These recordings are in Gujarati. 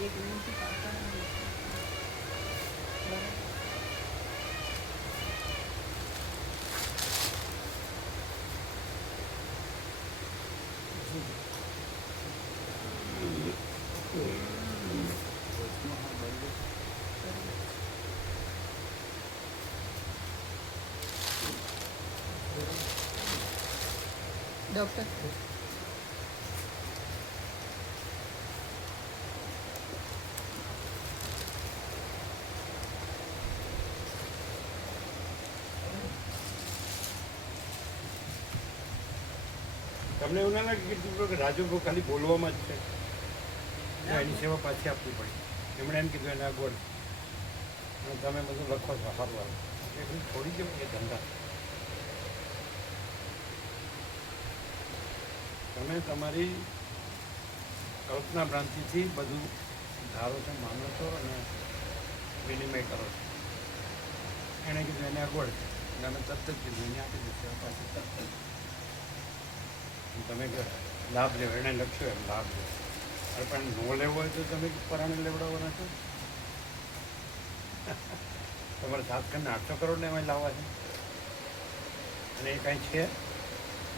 એક મિનિટ ડૉક્ટર તમને એવું ના લાગે કે રાજુ ખાલી બોલવામાં જ છે, એની સેવા પાછી આપવી પડી. એમણે એમ કીધું એને અગવડ, અને તમે બધું લખો છો સારું એટલે છોડી દો એ ધંધા. તમે તમારી કલ્પના ભ્રાંતિથી બધું ધારો છો, માનો છો અને વિનિમય કરો છો. એણે કીધું એને અગવડ છે, અને તરત જ કીધું એને આપી દીધું પાછી તરત જ. તમે લાભ લેવો, એણે લખ્યો એમ લાભ લેવો. અરે પણ ન લેવો હોય તો તમે પરાણે લેવડાવવાના છો. તમારે 7 ખંડ 800 કરોડને એમાં લાવવા છે, અને એ કાંઈ છે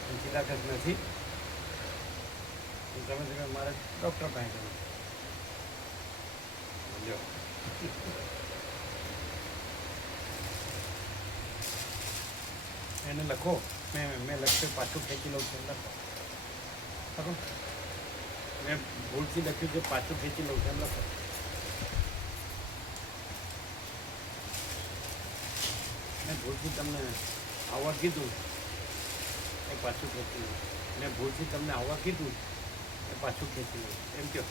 એની તાકાત નથી. તમે મારે ડૉક્ટર પાસે જવું જો એને લખો. મેં લખ્યું પાછું ખેંચી લઉં છું, લખો. મેં ભૂલથી લખ્યું છે, પાછું ખેંચી લઉં છું, એમ લખો. મેં ભૂલથી તમને આવવા કીધું એ પાછું ખેંચી લઉં. મેં ભૂલથી તમને આવવા કીધું એ પાછું ખેંચી લઉં, એમ કહો.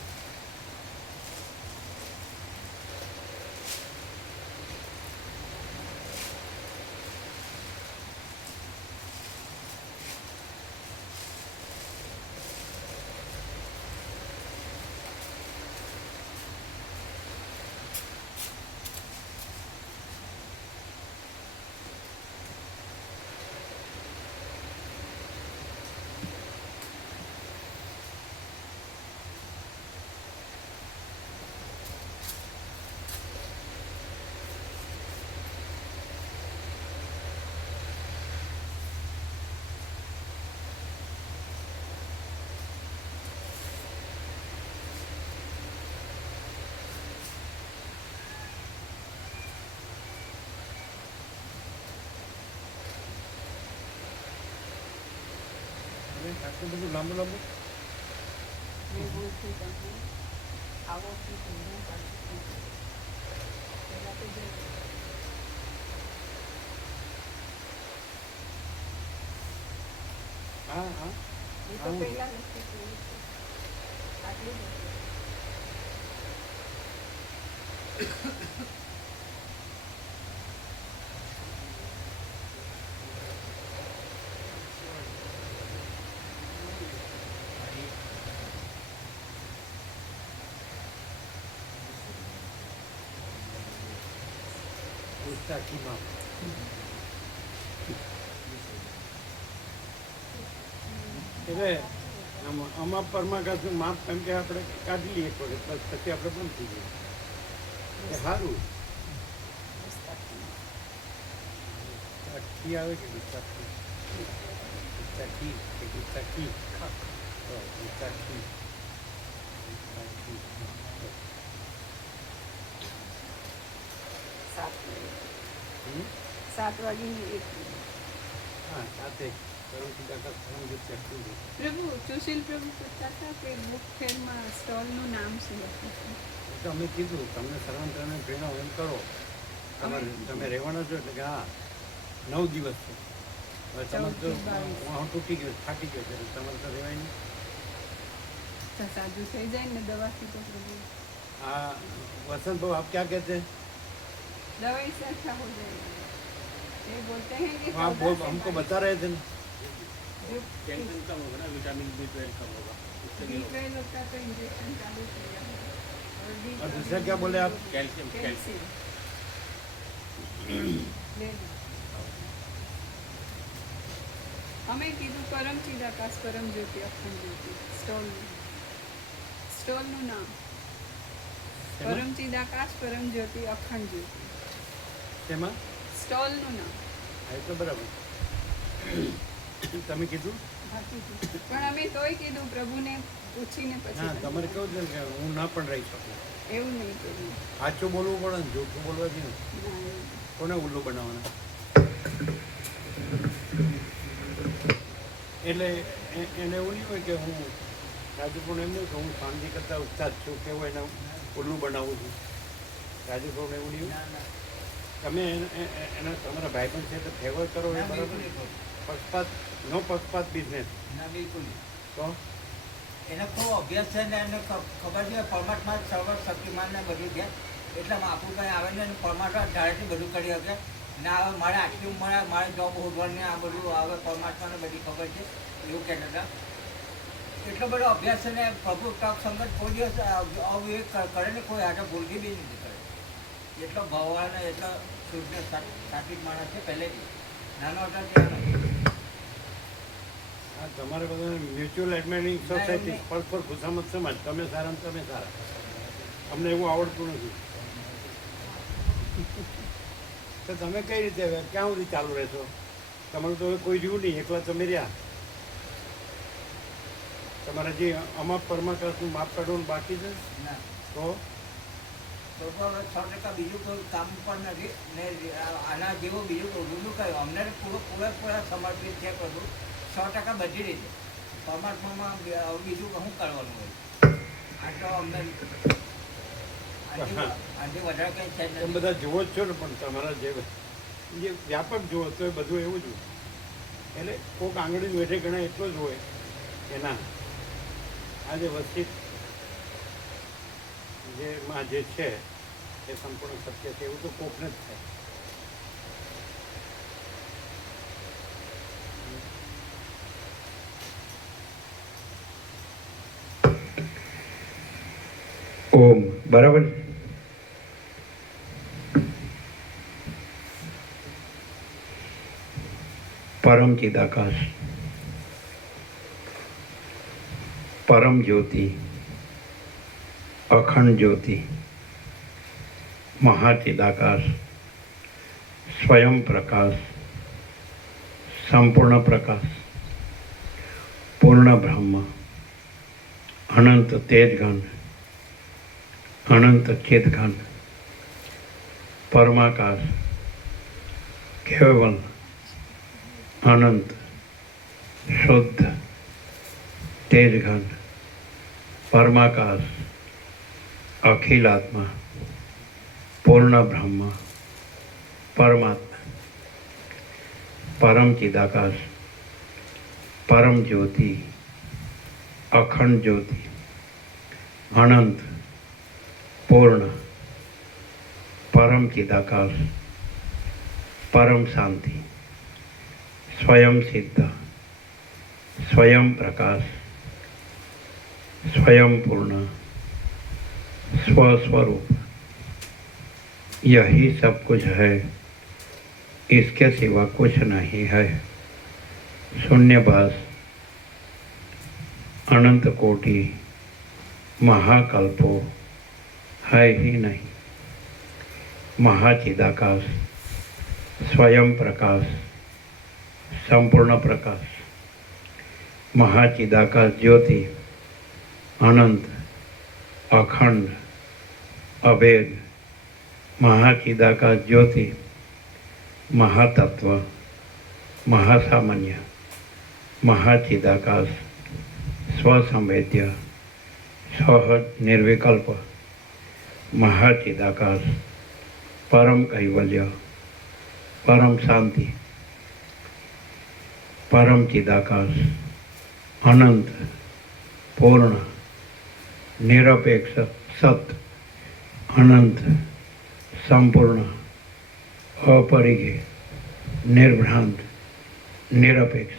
આટલું બધું લાંબુ લાંબુ હા હા ગુસ્તાખીમાં એટલે આમાં પરમાઘાતનું માપ એમ કે આપણે કાઢી લઈએ એક વખત, પછી આપણે બંધ થઈ જઈએ એ સારું. ગુસ્તાખી આવે કે ગુસ્તાખી? ગુસ્તાખી કે ગુસ્તાખી? ગુસ્તાખી. 7 વાગીને 1 મિનિટ. हाँ साथ एक પ્રભુ સુશીલ પ્રભુ પૂછતા હતા કે બુક ફેરમાં સ્ટોલનું નામ શું હતું? તો અમે કીધું તમને સર્વાંતરને પ્રેરણા એમ કરો. તમે રહેવાના છો એટલે કે હા 9 દિવસ છે. હવે તમારે તો હું તૂટી ગયો, ફાટી ગયો છે, તમારે તો રહેવાય નહીં. સાજુ થઈ જાય ને દવાથી તો પ્રભુ. हाँ वसंत भाव आप क्या कहते हैं? दवाई से अच्छा हो जाएगा ये बोलते हैं कि आप वो हमको बता रहे थे ना, कैल्शियम कम होगा ना, विटामिन B12 कम होगा, उससे नहीं होगा। B12 होता तो इंजेक्शन चालू किया और दूसरा क्या बोले आप? कैल्शियम कैल्शियम ले लो. અમે કીધું પરમ ચિદાકાશ પરમ જ્યોતિ અખંડ જ્યોતિ સ્ટોલનું નામ એમાં? પરમ ચિદાકાશ, પરમ જ્યોતિ, અખંડ જ્યોતિ. તેમાં સ્ટોલનું નામ. હા એ તો બરાબર. તમે કીધું પણ અમે તોય કીધું પ્રભુને પૂછીને હા પછી. તમારે કેવું છે કે હું ના પણ રહી શકું. એવું નહીં કર્યું. સાચું બોલવું પડે ને જૂઠું બોલવાથી ને ના, કોને ઉલ્લુ બનાવવાના. એટલે એને એવું નહીં હોય કે હું રાજુપુરને એમ નહીં કે હું શાંતિ કરતાં ઉત્સાહ છું કે હું એને ઉલ્લુ બનાવું છું. રાજુપુરને એવું નહીં હોય. તમે એના તમારા ભાઈબંધ છે તો ફેવર કરો એ બરાબર. પક્ષપાત નો પક્ષપાત બિઝનેસ ના બિલકુલ નહીં. તો એને ખૂબ અભ્યાસ છે ને એને ખબર છે પરમાત્મા સર્વ શક્તિમાન ને બધું છે એટલામાં આપણું કંઈ આવે ને પરમાત્મા ધારેથી બધું કરી શકે ને હવે મારે આટલી ઉંમરે મારે જોબ હોદવાની આ બધું હવે પરમાત્માને બધી ખબર છે એવું કહેતા હતા. એટલો બધો અભ્યાસ છે ને પ્રભુ તક સંગત કોઈ દિવસ અવિવેક કરે ને કોઈ હાથે ભૂલથી બી નથી કરે. એટલો ભગવાન એટલો શુદ્ધ સાત્વિક માણસ છે પહેલેથી નાનો હતા ત્યાં આ તમારે બધાને મ્યુચ્યુઅલ એડમાયરિંગ સોસાયટી પર ખુશામત સમાજ. તમે સારા ને તમે સારા. અમને એવું આવડતું નથી. તો તમે કઈ રીતે ક્યાં સુધી ચાલુ રહેશો? તમારું તો હવે કોઈ રહ્યું નહીં, એકલા તમે રહ્યા. તમારે જે અમાપ પરમાકાશનું માપ કાઢવાનું બાકી છે ના તો તો પણ 6% બીજું કોઈ કામ પણ નથી ને આના જેવું બીજું રૂલું કહ્યું અમને પૂરેપૂરા સમર્પિત છે બધું 100% બધી રીતે પરમાત્મામાં બીજું શું કરવાનું હોય આ તો અમને આથી વધારે કંઈ છે જ તમે નથી. બધા જુઓ જ છો ને, પણ તમારા જે વ્યાપક જુઓ તો એ બધું એવું જ હોય. એટલે કોઈક આંગળી વેઠે ગણાય એટલો જ હોય એના આ જે વસ્તી જેમાં જે છે એ સંપૂર્ણ સત્ય છે એવું તો કોકને જ થાય. ઓમ બરાબર. પરમ ચિદાકાશ, પરમ જ્યોતિ, અખંડ જ્યોતિ, મહાચિદાકાશ, સ્વયં પ્રકાશ, સંપૂર્ણ પ્રકાશ, પૂર્ણ બ્રહ્મ, અનંત તેજઘન, અનંત ચેતઘન, પરમાકાશ, કેવલ અનંત શુદ્ધ તેજઘન, પરમાકાશ, अखिलात्मा, पूर्ण ब्रह्म, परमात्मा, परम चिदाकाश, परम ज्योति, अखंड ज्योति, अनंत पूर्ण, परम चिदाकाश, परम शांति, स्वयं सिद्ध, स्वयं प्रकाश, स्वयं पूर्ण, स्वस्वरूप, यही सब कुछ है, इसके सिवा कुछ नहीं है। शून्यभास, अनंत कोटि, महाकल्पो है ही नहीं। महाचिदाकाश, स्वयं प्रकाश, संपूर्ण प्रकाश, महाचिदाकाश ज्योति, अनंत, अखंड, अभेद, महाचिदाकाश ज्योति, महातत्व, महासामान्य, महाचिदाकाश, स्वसंवेद्य, सहज निर्विकल्प, महाचिदाकाश, परम कैवल्य, परम शांति, परम चिदाकाश, अनंत, पूर्ण, निरपेक्ष, सत्य, अनंत, संपूर्ण, अपरिघ्य, निर्भ्रांत, निरपेक्ष।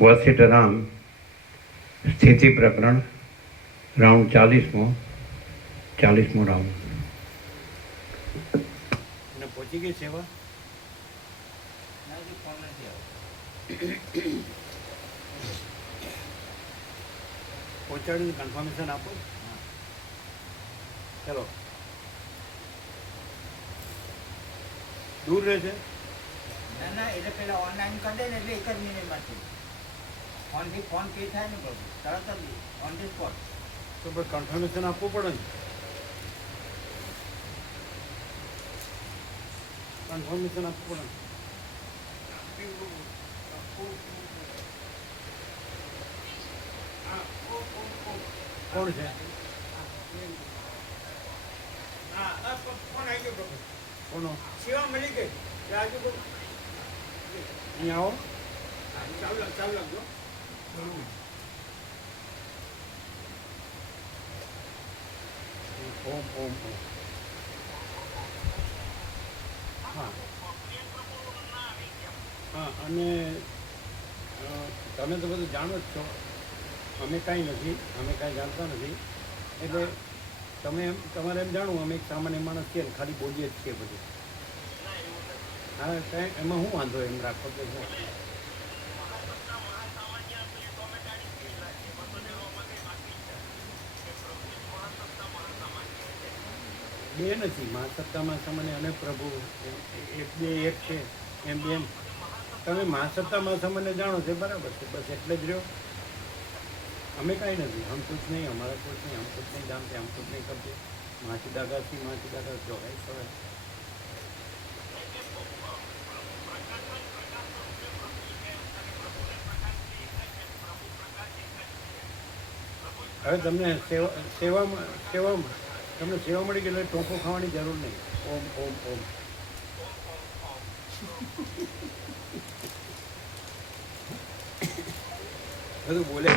वशिष्ठ राम स्थिति प्रकरण राउंड 40मो राउंड। અને પહોંચી ગઈ સેવા. નથી ફોન નથી આવ્યો. પહોંચાડીને કન્ફર્મેશન આપો. ચલો. દૂર રહે છે? ના ના, એટલે પેલા ઓનલાઈન કરી દે ને એટલે એક જ મિનિટમાંથી ફોનથી ફોન પે થાય ને બધું તરત જ ઓન ધી સ્પોટ. તો પણ કન્ફર્મેશન આપવું પડે ને. કન્ફર્મેશન આપવું પડે ને. કોણ છે? હા ફોન આવી ગયો પ્રભુ. કોનો? સેવા મળી ગઈ. રાજુ અહીંયા આવો. ચાલુ લાગજો. ઓમ ઓમ ઓમ. હા હા, અને તમે તો બધું જાણો જ છો. અમે કાંઈ નથી, અમે કાંઈ જાણતા નથી. એટલે તમે એમ તમારે એમ જાણવું, અમે એક સામાન્ય માણસ છીએ ને ખાલી બોલીએ જ છીએ બધું. હા, કાંઈ એમાં શું વાંધો એમ રાખો તો શું? બે નથી, મહાસત્તામાં સામાન્ય અને પ્રભુ એક બે એક છે એમ બેન. તમે મહાસત્તામાં સામાન્ય જાણો છો, બરાબર છે, બસ એટલે જ રહ્યો. અમે કાંઈ નથી, હમ કુછ નહીં, અમારા કુછ નહીં, હમ કુછ નહીં જાણતે, હમ કુછ નહીં કરતે. માસી દાદા જો ભાઈ ખબર. હવે તમને સેવામાં તમને સેવા મળી ગઈ એટલે ટોપો ખાવાની જરૂર નહીં. ઓમ ઓમ ઓમ. બધું બોલે.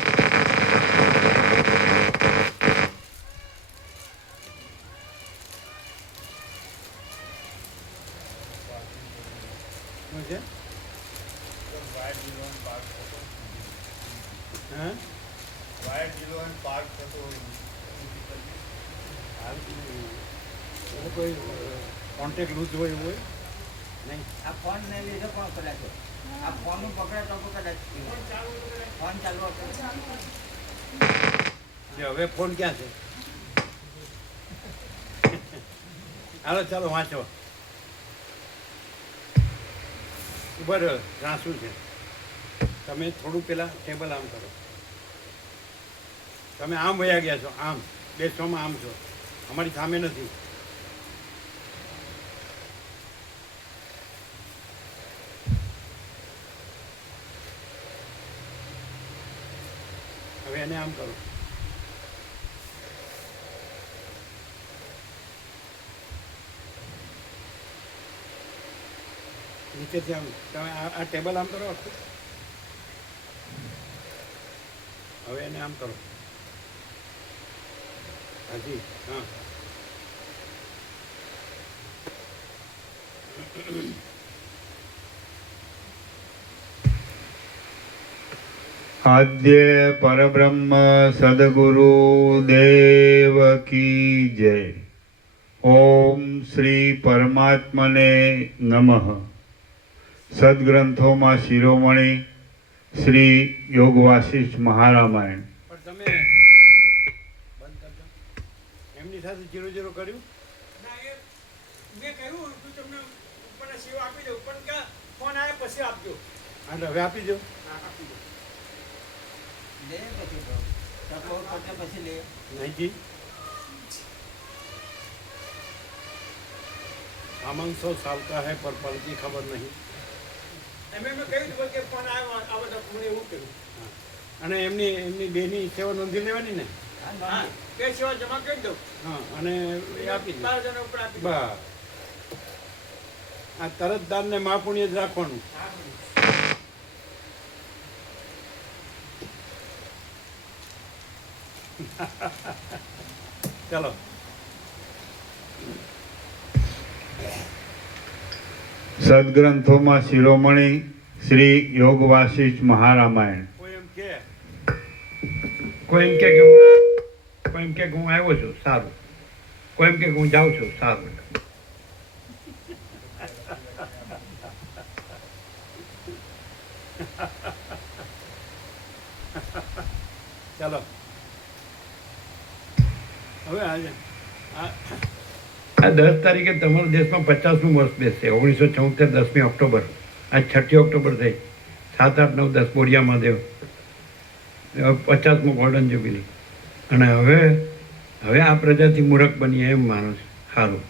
શું છે? હા, એટલે કોઈ કોન્ટેક્ટ લૂઝ હોય એવું હોય નહીં. આ ફોન ને લીધે પણ કદાચ આ ફોનનું પકડે તો કદાચ ફોન ચાલુ હશે. હવે ફોન ક્યાં છે? હાલો ચાલો વાંચો. ઉભા રહ્યો, ત્યાં શું છે? તમે થોડું પેલા ટેબલ આમ કરો. તમે આમ વયા ગયા છો, આમ બેસવામાં આમ છો, અમારી સામે નથી. હવે એને આમ કરો. નીચેથી આમ તમે આ ટેબલ આમ કરો આખું. હવે એને આમ કરો. હાજી, હા. આદ્ય પરબ્રહ્મ સદગુરુ દેવ કી જય. ઓમ શ્રી પરમાત્મને નમઃ. સદગ્રંથોમાં શિરોમણી શ્રી યોગ વાસિષ્ઠ મહારામાયણ. પણ તમે બંધ કરજો. એમની સાથે 0-0 કર્યું. મેં કહ્યું તું તમને ઉપરના સેવા આપી દઉં પણ કે ફોન આવ્યા પછી આપજો. હા, હવે આપી દો. હા આપી દો. લે પછી પછી લે. નહીં જી, सामान सौ साल का है पर पल की खबर नहीं. મેં કહ્યું હતું કે ફોન આવ્યો આ બધા મને એવું કર્યું. અને એમની બેની સેવા નોંધી લેવાની ને. હા બે સેવા જમા કરી દઉં. હા, અને એ આપી દો. 12 જણા ઉપર આપી દઉં. બસ, આ તરતદાર ને મહાપુણ્ય જ રાખવાનું. ચલો. સદગ્રંથોમાં શિરોમણી શ્રી યોગ વાસિષ્ઠ મહારામાયણ. કોઈ એમ કે કોઈ એમ કે હું આવ્યો છું, સારું. કોઈ એમ કે હું જાઉં છું, સારું. ચાલો. હવે આજે આ 10 તારીખે તમારા દેશમાં 50મું વર્ષ બેસશે. 1974 10મી ઓક્ટોબર. આજ 6 ઓક્ટોબર થઈ. 7, 8, 9, 10 બોરિયા મહાદેવ 50મું ગોલ્ડન જ્યુબિલી. અને હવે આ પ્રજાતિ મૂર્ખ બની એમ માનો છે. સારું.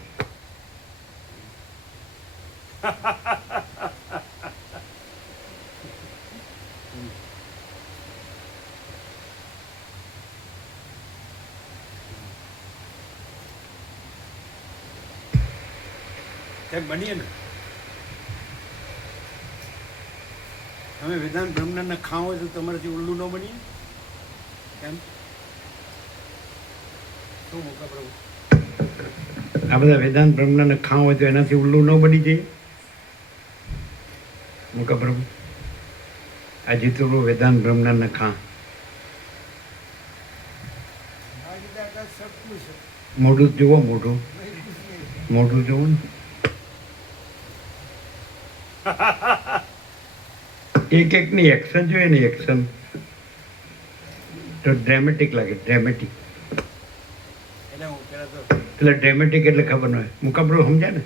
બનીએ ને અમે વેદાંત બ્રહ્મના ખાવ હોય તો તમારાથી ઉલ્લુ ન બનીએ કેમ? શું મોકા પ્રભુ? આ બધા વેદાંત બ્રહ્મને ખાવ હોય તો એનાથી ઉલ્લુ ન બની જાય. મૂકા પ્રભુ આ જીતું વેદાંત બ્રહ્મને ખા. મોઢું જુઓ, મોઢું જુઓ ને. એકની એક્શન જોઈએ ને, એક્શન તો ડ્રામેટિક લાગે. ડ્રામેટિક એટલે ડ્રામેટિક એટલે ખબર ન હોય. મુકાબલો સમજ્યા ને?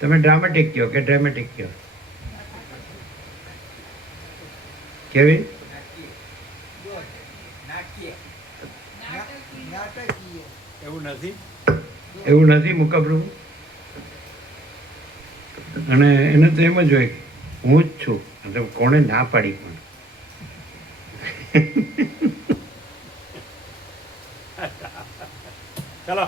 તમે ડ્રામેટિક કહો કે ડ્રામેટિક કહો? કેવી? એવું નથી મુકાબલો. અને એને તો એમ જ હોય હું જ છું. એટલે કોણે ના પાડી પણ ચાલો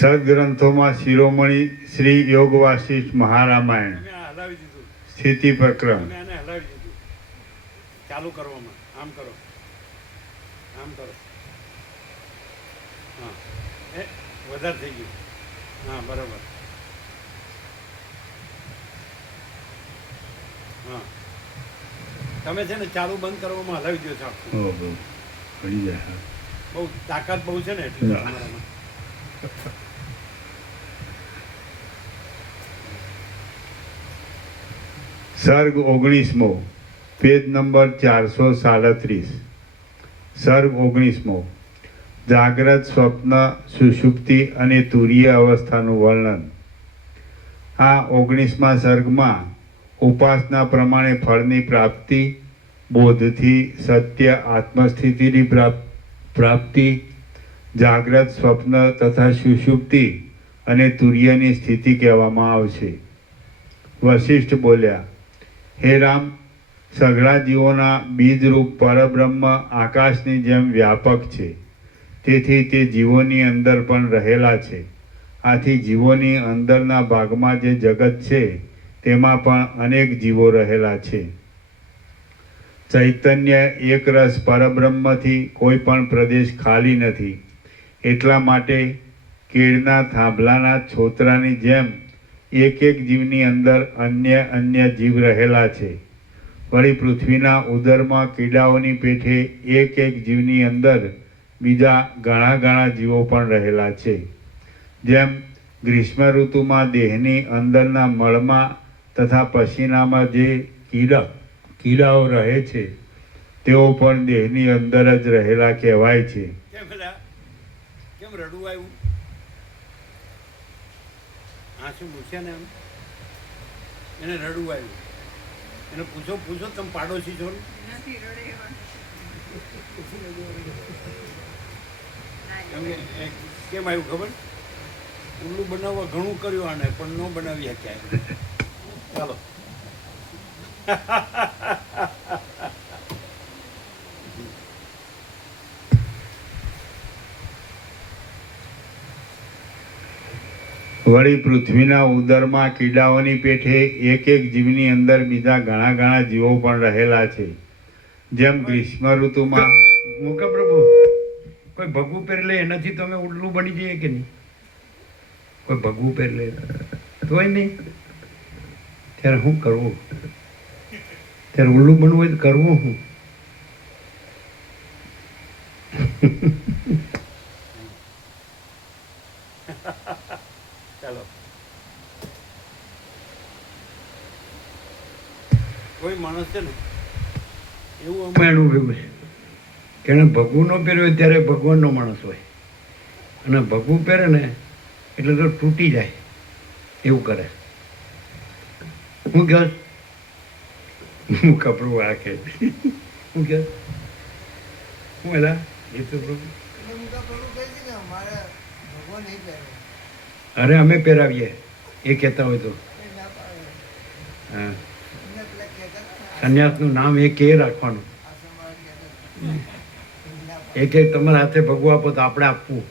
સદગ્રંથોમાં શિરોમણી શ્રી યોગ વાસિષ્ઠ મહારામાયણ તમે આ હલાવી દીધું. સ્થિતિ પ્રકરણ તમે આને હલાવી દીધું ચાલુ કરવામાં. આમ કરો, આમ કરો. હા એ વધારે થઈ ગયું. હા બરાબર. હા તમે છે ને ચાલુ બંધ કરવામાં હલાવી દો છો આખું. ઓહો પડી જાય. બહુ તાકાત બહુ છે ને એટલે ના. તમારામાં. સર્ગ 19મો, પેજ નંબર 437. સર્ગ 19મો, જાગ્રત, સ્વપ્ન, સુષુપ્તિ અને તુરીય અવસ્થાનું વર્ણન. આ 19મા સર્ગમાં ઉપાસના પ્રમાણે ફળની પ્રાપ્તિ, બોધથી સત્ય આત્મસ્થિતિની પ્રાપ્તિ, જાગ્રત, સ્વપ્ન તથા સુષુપ્તિ અને તુર્યની સ્થિતિ કહેવામાં આવશે. વશિષ્ઠ બોલ્યા, હે રામ, સઘળા જીવોના બીજરૂપ પરબ્રહ્મ આકાશની જેમ વ્યાપક છે. તેથી તે જીવોની અંદર પણ રહેલા છે. આથી જીવોની અંદરના ભાગમાં જે જગત છે તેમાં પણ અનેક જીવો રહેલા છે. ચૈતન્ય એકરસ પરબ્રહ્મથી કોઈ પણ પ્રદેશ ખાલી નથી. એટલા માટે કેળના થાંભલાના છોતરાની જેમ એક જીવની અંદર અન્ય જીવ રહેલા છે. વળી પૃથ્વીના ઉદરમાં કીડાઓની પેઠે એક જીવની અંદર બીજા ઘણા જીવો પણ રહેલા છે. જેમ ગ્રીષ્મ ઋતુમાં દેહની અંદરના મળમાં તથા પસીનામાં જે કીડાઓ રહે છે તેઓ પણ દેહની અંદર જ રહેલા કહેવાય છે. કેમ એલા? કેમ રડવું આવ્યું? આંસુ મૂક્યા ને એમ એને રડવું આવ્યું. એને પૂછો તમે પાડોશી છો ને? નથી રડે એવા. એમને કેમ આવ્યું ખબર? ઉલ્લુ બનાવવા ઘણું કર્યું આને પણ ન બનાવી શક્યા. ચાલો વળી પૃથ્વીના ઉદરમાં કીડાઓની પેઠે એક જીવની અંદર બીજા ઘણા જીવો પણ રહેલા છે. જેમ ગ્રીષ્મ ઋતુમાં મૂકા પ્રભુ કોઈ ભગવું પહેરી લે એનાથી તમે ઉલ્લુ બની જઈએ કે નહીં? કોઈ ભગવું પહેરી લે તોય નહીં. ત્યારે શું કરવું? ત્યારે ઉલ્લુ બનવું હોય તો કરવું શું? ચાલો માણસ છે ને એવું પણ એનું ભેગું છે કે એને ભગવું ન પહેર્યું હોય ત્યારે ભગવાનનો માણસ હોય, અને ભગવું પહેરે ને એટલે તો તૂટી જાય એવું કરે. હું કહો હું કપડું રાખે હું કહો હું એલા એ તો અરે અમે પહેરાવીએ એ કહેતા હોય તો. હા, સંન્યાસનું નામ એ કે રાખવાનું. એક એક તમારા હાથે ભગવું આપો તો આપણે આપવું,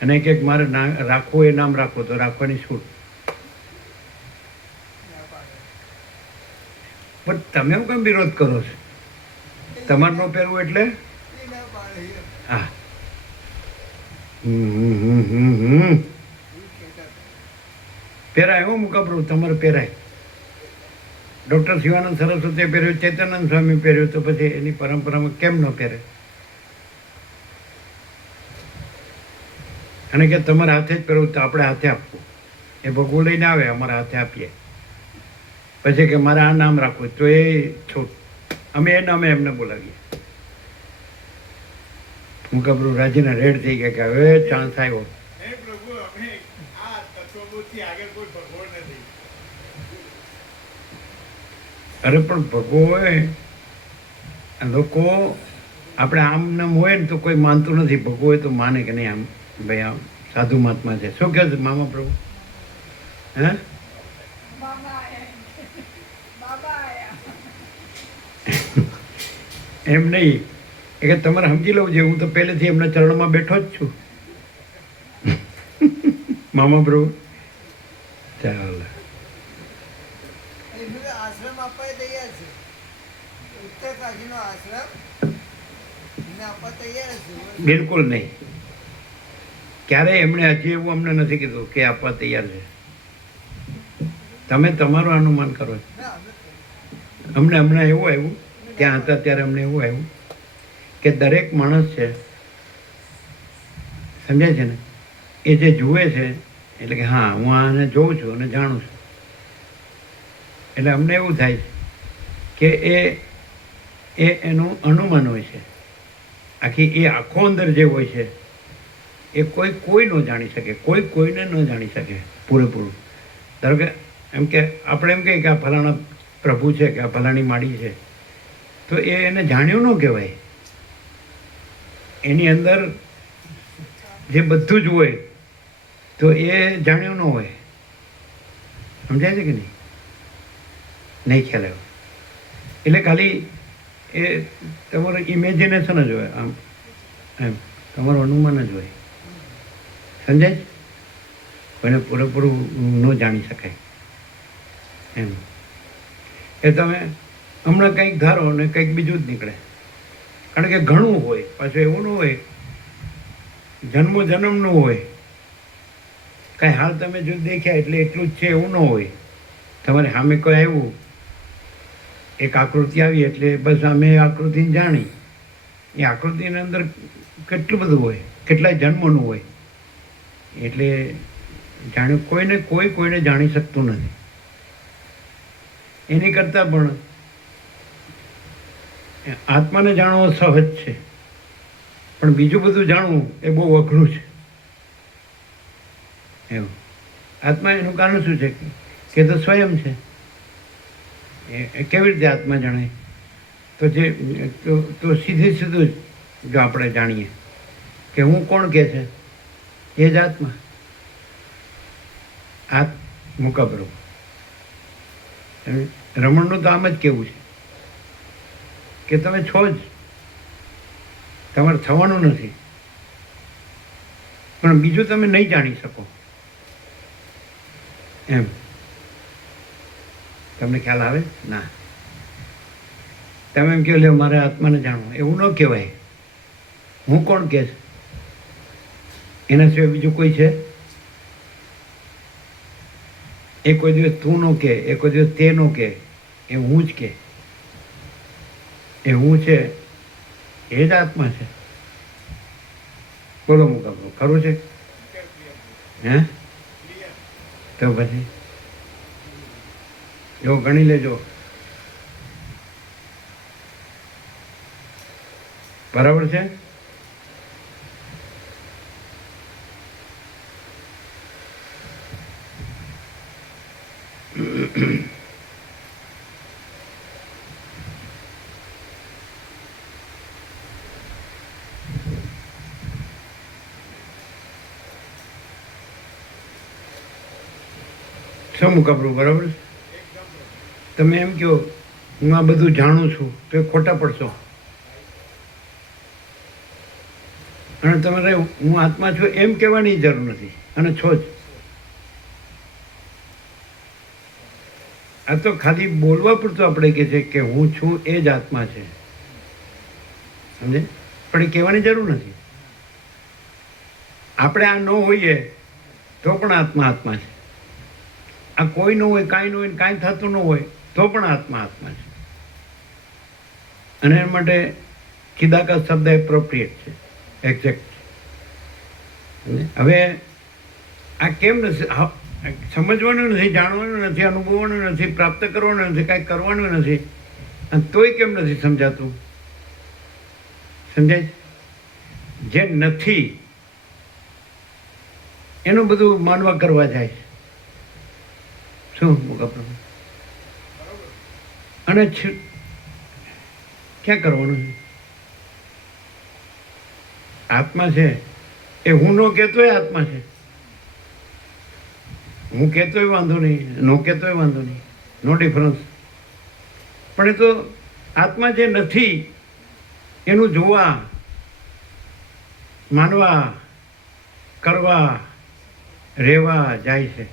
અને એક એક મારે રાખવું એ નામ રાખો તો રાખવાની છૂટ. પણ તમે કેમ વિરોધ કરો છો? તમારે ન પહેરવું એટલે હા પહેરાય હું કપડું તમારે પહેરાય. ડૉક્ટર શિવાનંદ સરસ્વતીએ પહેર્યું, ચૈતન્યાનંદ સ્વામી પહેર્યું, તો પછી એની પરંપરામાં કેમ ન પહેરે? અને કે તમારે હાથે જ પહેરવું તો આપણે હાથે આપવું. એ ભગવું લઈને આવે, અમારા હાથે આપીએ. પછી કે મારે આ નામ રાખવું તો એ છૂટ, અમે એ નામે એમને બોલાવીએ. હું કબરું રાજીને રેડ થઈ ગયા કે હવે ચાન્સ આવ્યો. અરે પણ ભગવો હોય લોકો આપણે આમ નામ હોય ને તો કોઈ માનતું નથી. ભગવો હોય તો માને કે નહીં, આમ ભાઈ આમ સાધુ મહાત્મા છે. શું કહે છે મામા પ્રભુ? હે એમ નહીં એ કે તમારે સમજી લઉં છે, હું તો પહેલેથી એમના ચરણમાં બેઠો જ છું. મામા પ્રભુ ચાલ આશ્રમ આપવા તૈયાર છે. ઉત્તરકાશીનો આશ્રમ આપવા તૈયાર છે. બિલકુલ નહીં. ક્યારેય એમણે હજી એવું અમને નથી કીધું કે આપવા તૈયાર છે. તમે તમારું અનુમાન કરો છો. અમને હમણાં એવું આવ્યું, ત્યાં હતા ત્યારે અમને એવું આવ્યું કે દરેક માણસ છે, સમજાય છે ને, એ જે જુએ છે એટલે કે હા હું આને જોઉં છું અને જાણું છું. એટલે અમને એવું થાય કે એ એનું અનુમાન હોય છે. આખી એ આખો અંદર જે હોય છે એ કોઈ ન જાણી શકે, કોઈને ન જાણી શકે પૂરેપૂરું. ધારો કે એમ કે આપણે એમ કહીએ કે આ ફલાણા પ્રભુ છે કે આ ફલાણી માડી છે, તો એ એને જાણ્યું ન કહેવાય. એની અંદર જે બધું જ હોય તો એ જાણ્યું ન હોય. સમજાય છે કે નહીં? નહીં ખ્યાલ આવ્યો. એટલે ખાલી એ તમારું ઇમેજિનેશન જ હોય, આમ એમ તમારું અનુમાન જ હોય. સમજાય છે? કોઈને પૂરેપૂરું ન જાણી શકાય એમ. એ તમે હમણાં કંઈક ધારો ને કંઈક બીજું જ નીકળે. કારણ કે ઘણું હોય, પાછું એવું ન હોય જન્મનું હોય. કાંઈ હાલ તમે જો દેખ્યા એટલે એટલું જ છે એવું ન હોય. તમારે સામે કોઈ આવ્યું, એક આકૃતિ આવી એટલે બસ અમે આકૃતિને જાણી. એ આકૃતિની અંદર કેટલું બધું હોય, કેટલાય જન્મોનું હોય. એટલે જાણ્યું કોઈને જાણી શકતું નથી. એની કરતાં પણ આત્માને જાણવો સહજ છે, પણ બીજું બધું જાણવું એ બહુ અઘરું છે. એવું આત્મા એનું કારણ શું છે કે તો સ્વયં છે. એ કેવી રીતે આત્મા જણાય? તો તો સીધું જો આપણે જાણીએ કે હું કોણ કહે છે, એ જ આત્મા. મૂકા બરોબર. રમણનું તો આમ જ કેવું છે કે તમે છો જ, તમારે થવાનું નથી, પણ બીજું તમે નહીં જાણી શકો એમ. તમને ખ્યાલ આવે? ના. તમે એમ કહો લે મારે આત્માને જાણવું, એવું ન કહેવાય. હું કોણ કહે છે? એના સિવાય બીજું કોઈ છે? એ કોઈ દિવસ તું નો કહે, એ કોઈ દિવસ તે નો કહે, એ હું જ કહે. એ હું છે એ જ આત્મા છે. બોલો મુકાબલો ખરું છે? હે તો પછી જો ગણી લેજો બરાબર છે? શું મુકાબરું બરાબર છે? તમે એમ કહો હું આ બધું જાણું છું તો એ ખોટા પડશો. અને તમારે હું આત્મા છું એમ કહેવાની જરૂર નથી, અને છો જ. આ તો ખાલી બોલવા પૂરતું આપણે કહે છે કે હું છું એ જ આત્મા છે, સમજે? પણ એ કહેવાની જરૂર નથી. આપણે આ ન હોઈએ તો પણ આત્મા આત્મા છે. આ કોઈ ન હોય, કાંઈ ન હોય, કાંઈ થતું ન હોય તો પણ આત્મા આત્મા છે. અને એના માટે ચિદાકાશ શબ્દ એપ્રોપ્રિએટ છે, એક્ઝેક્ટ. હવે આ કેમ નથી સમજવાનું, નથી જાણવાનું, નથી અનુભવવાનું, નથી પ્રાપ્ત કરવાનું, નથી કાંઈ કરવાનું નથી, અને તોય કેમ નથી સમજાતું? સમજાય? જે નથી એનું બધું માનવા કરવા જાય છે. શું મુકાબલો? અને ક્યાં કરવાનું છે? આત્મા છે એ હું નો કહેતોય આત્મા છે. હું કહેતોય વાંધો નહીં, નો કહેતોય વાંધો નહીં, નો ડિફરન્સ. પણ એ તો આત્મા જે નથી એનું જોવા, માનવા, કરવા, રહેવા જાય છે.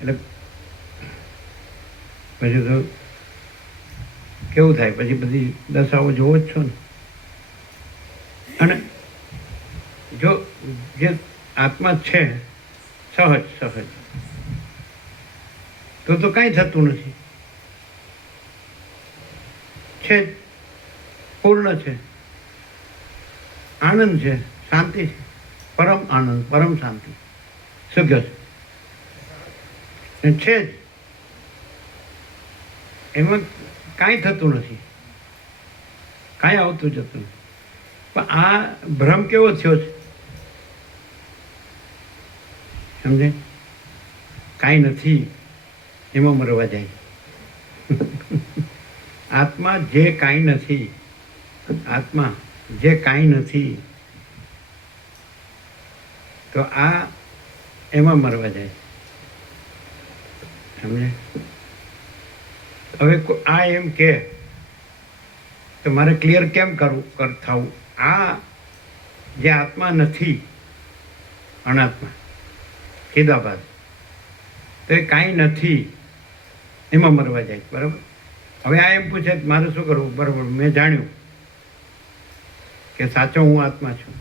એટલે પછી તો કેવું થાય? પછી બધી દશાઓ જોવો જ છો ને. અને જો જે આત્મા છે સહજ સહજ તો કાંઈ થતું નથી. છે જ, પૂર્ણ છે, આનંદ છે, શાંતિ છે, પરમ આનંદ, પરમ શાંતિ. શું કહો છો? છે જ, એમાં કાંઈ થતું નથી, કાંઈ આવતું જતું નથી. પણ આ ભ્રમ કેવો થયો છે? સમજે? કાંઈ નથી એમાં મરવા જાય. આત્મા જે કાંઈ નથી, આત્મા જે કાંઈ નથી, તો આ એમાં મરવા જાય. સમજે? હવે આ એમ કે તો મારે ક્લિયર કેમ થવું? આ જે આત્મા નથી, અનાત્મા, ચિદાભાસ, તો એ કાંઈ નથી એમાં મરવા જાય. બરાબર? હવે આ એમ પૂછે મારે શું કરવું? બરાબર, મેં જાણ્યું કે સાચો હું આત્મા છું,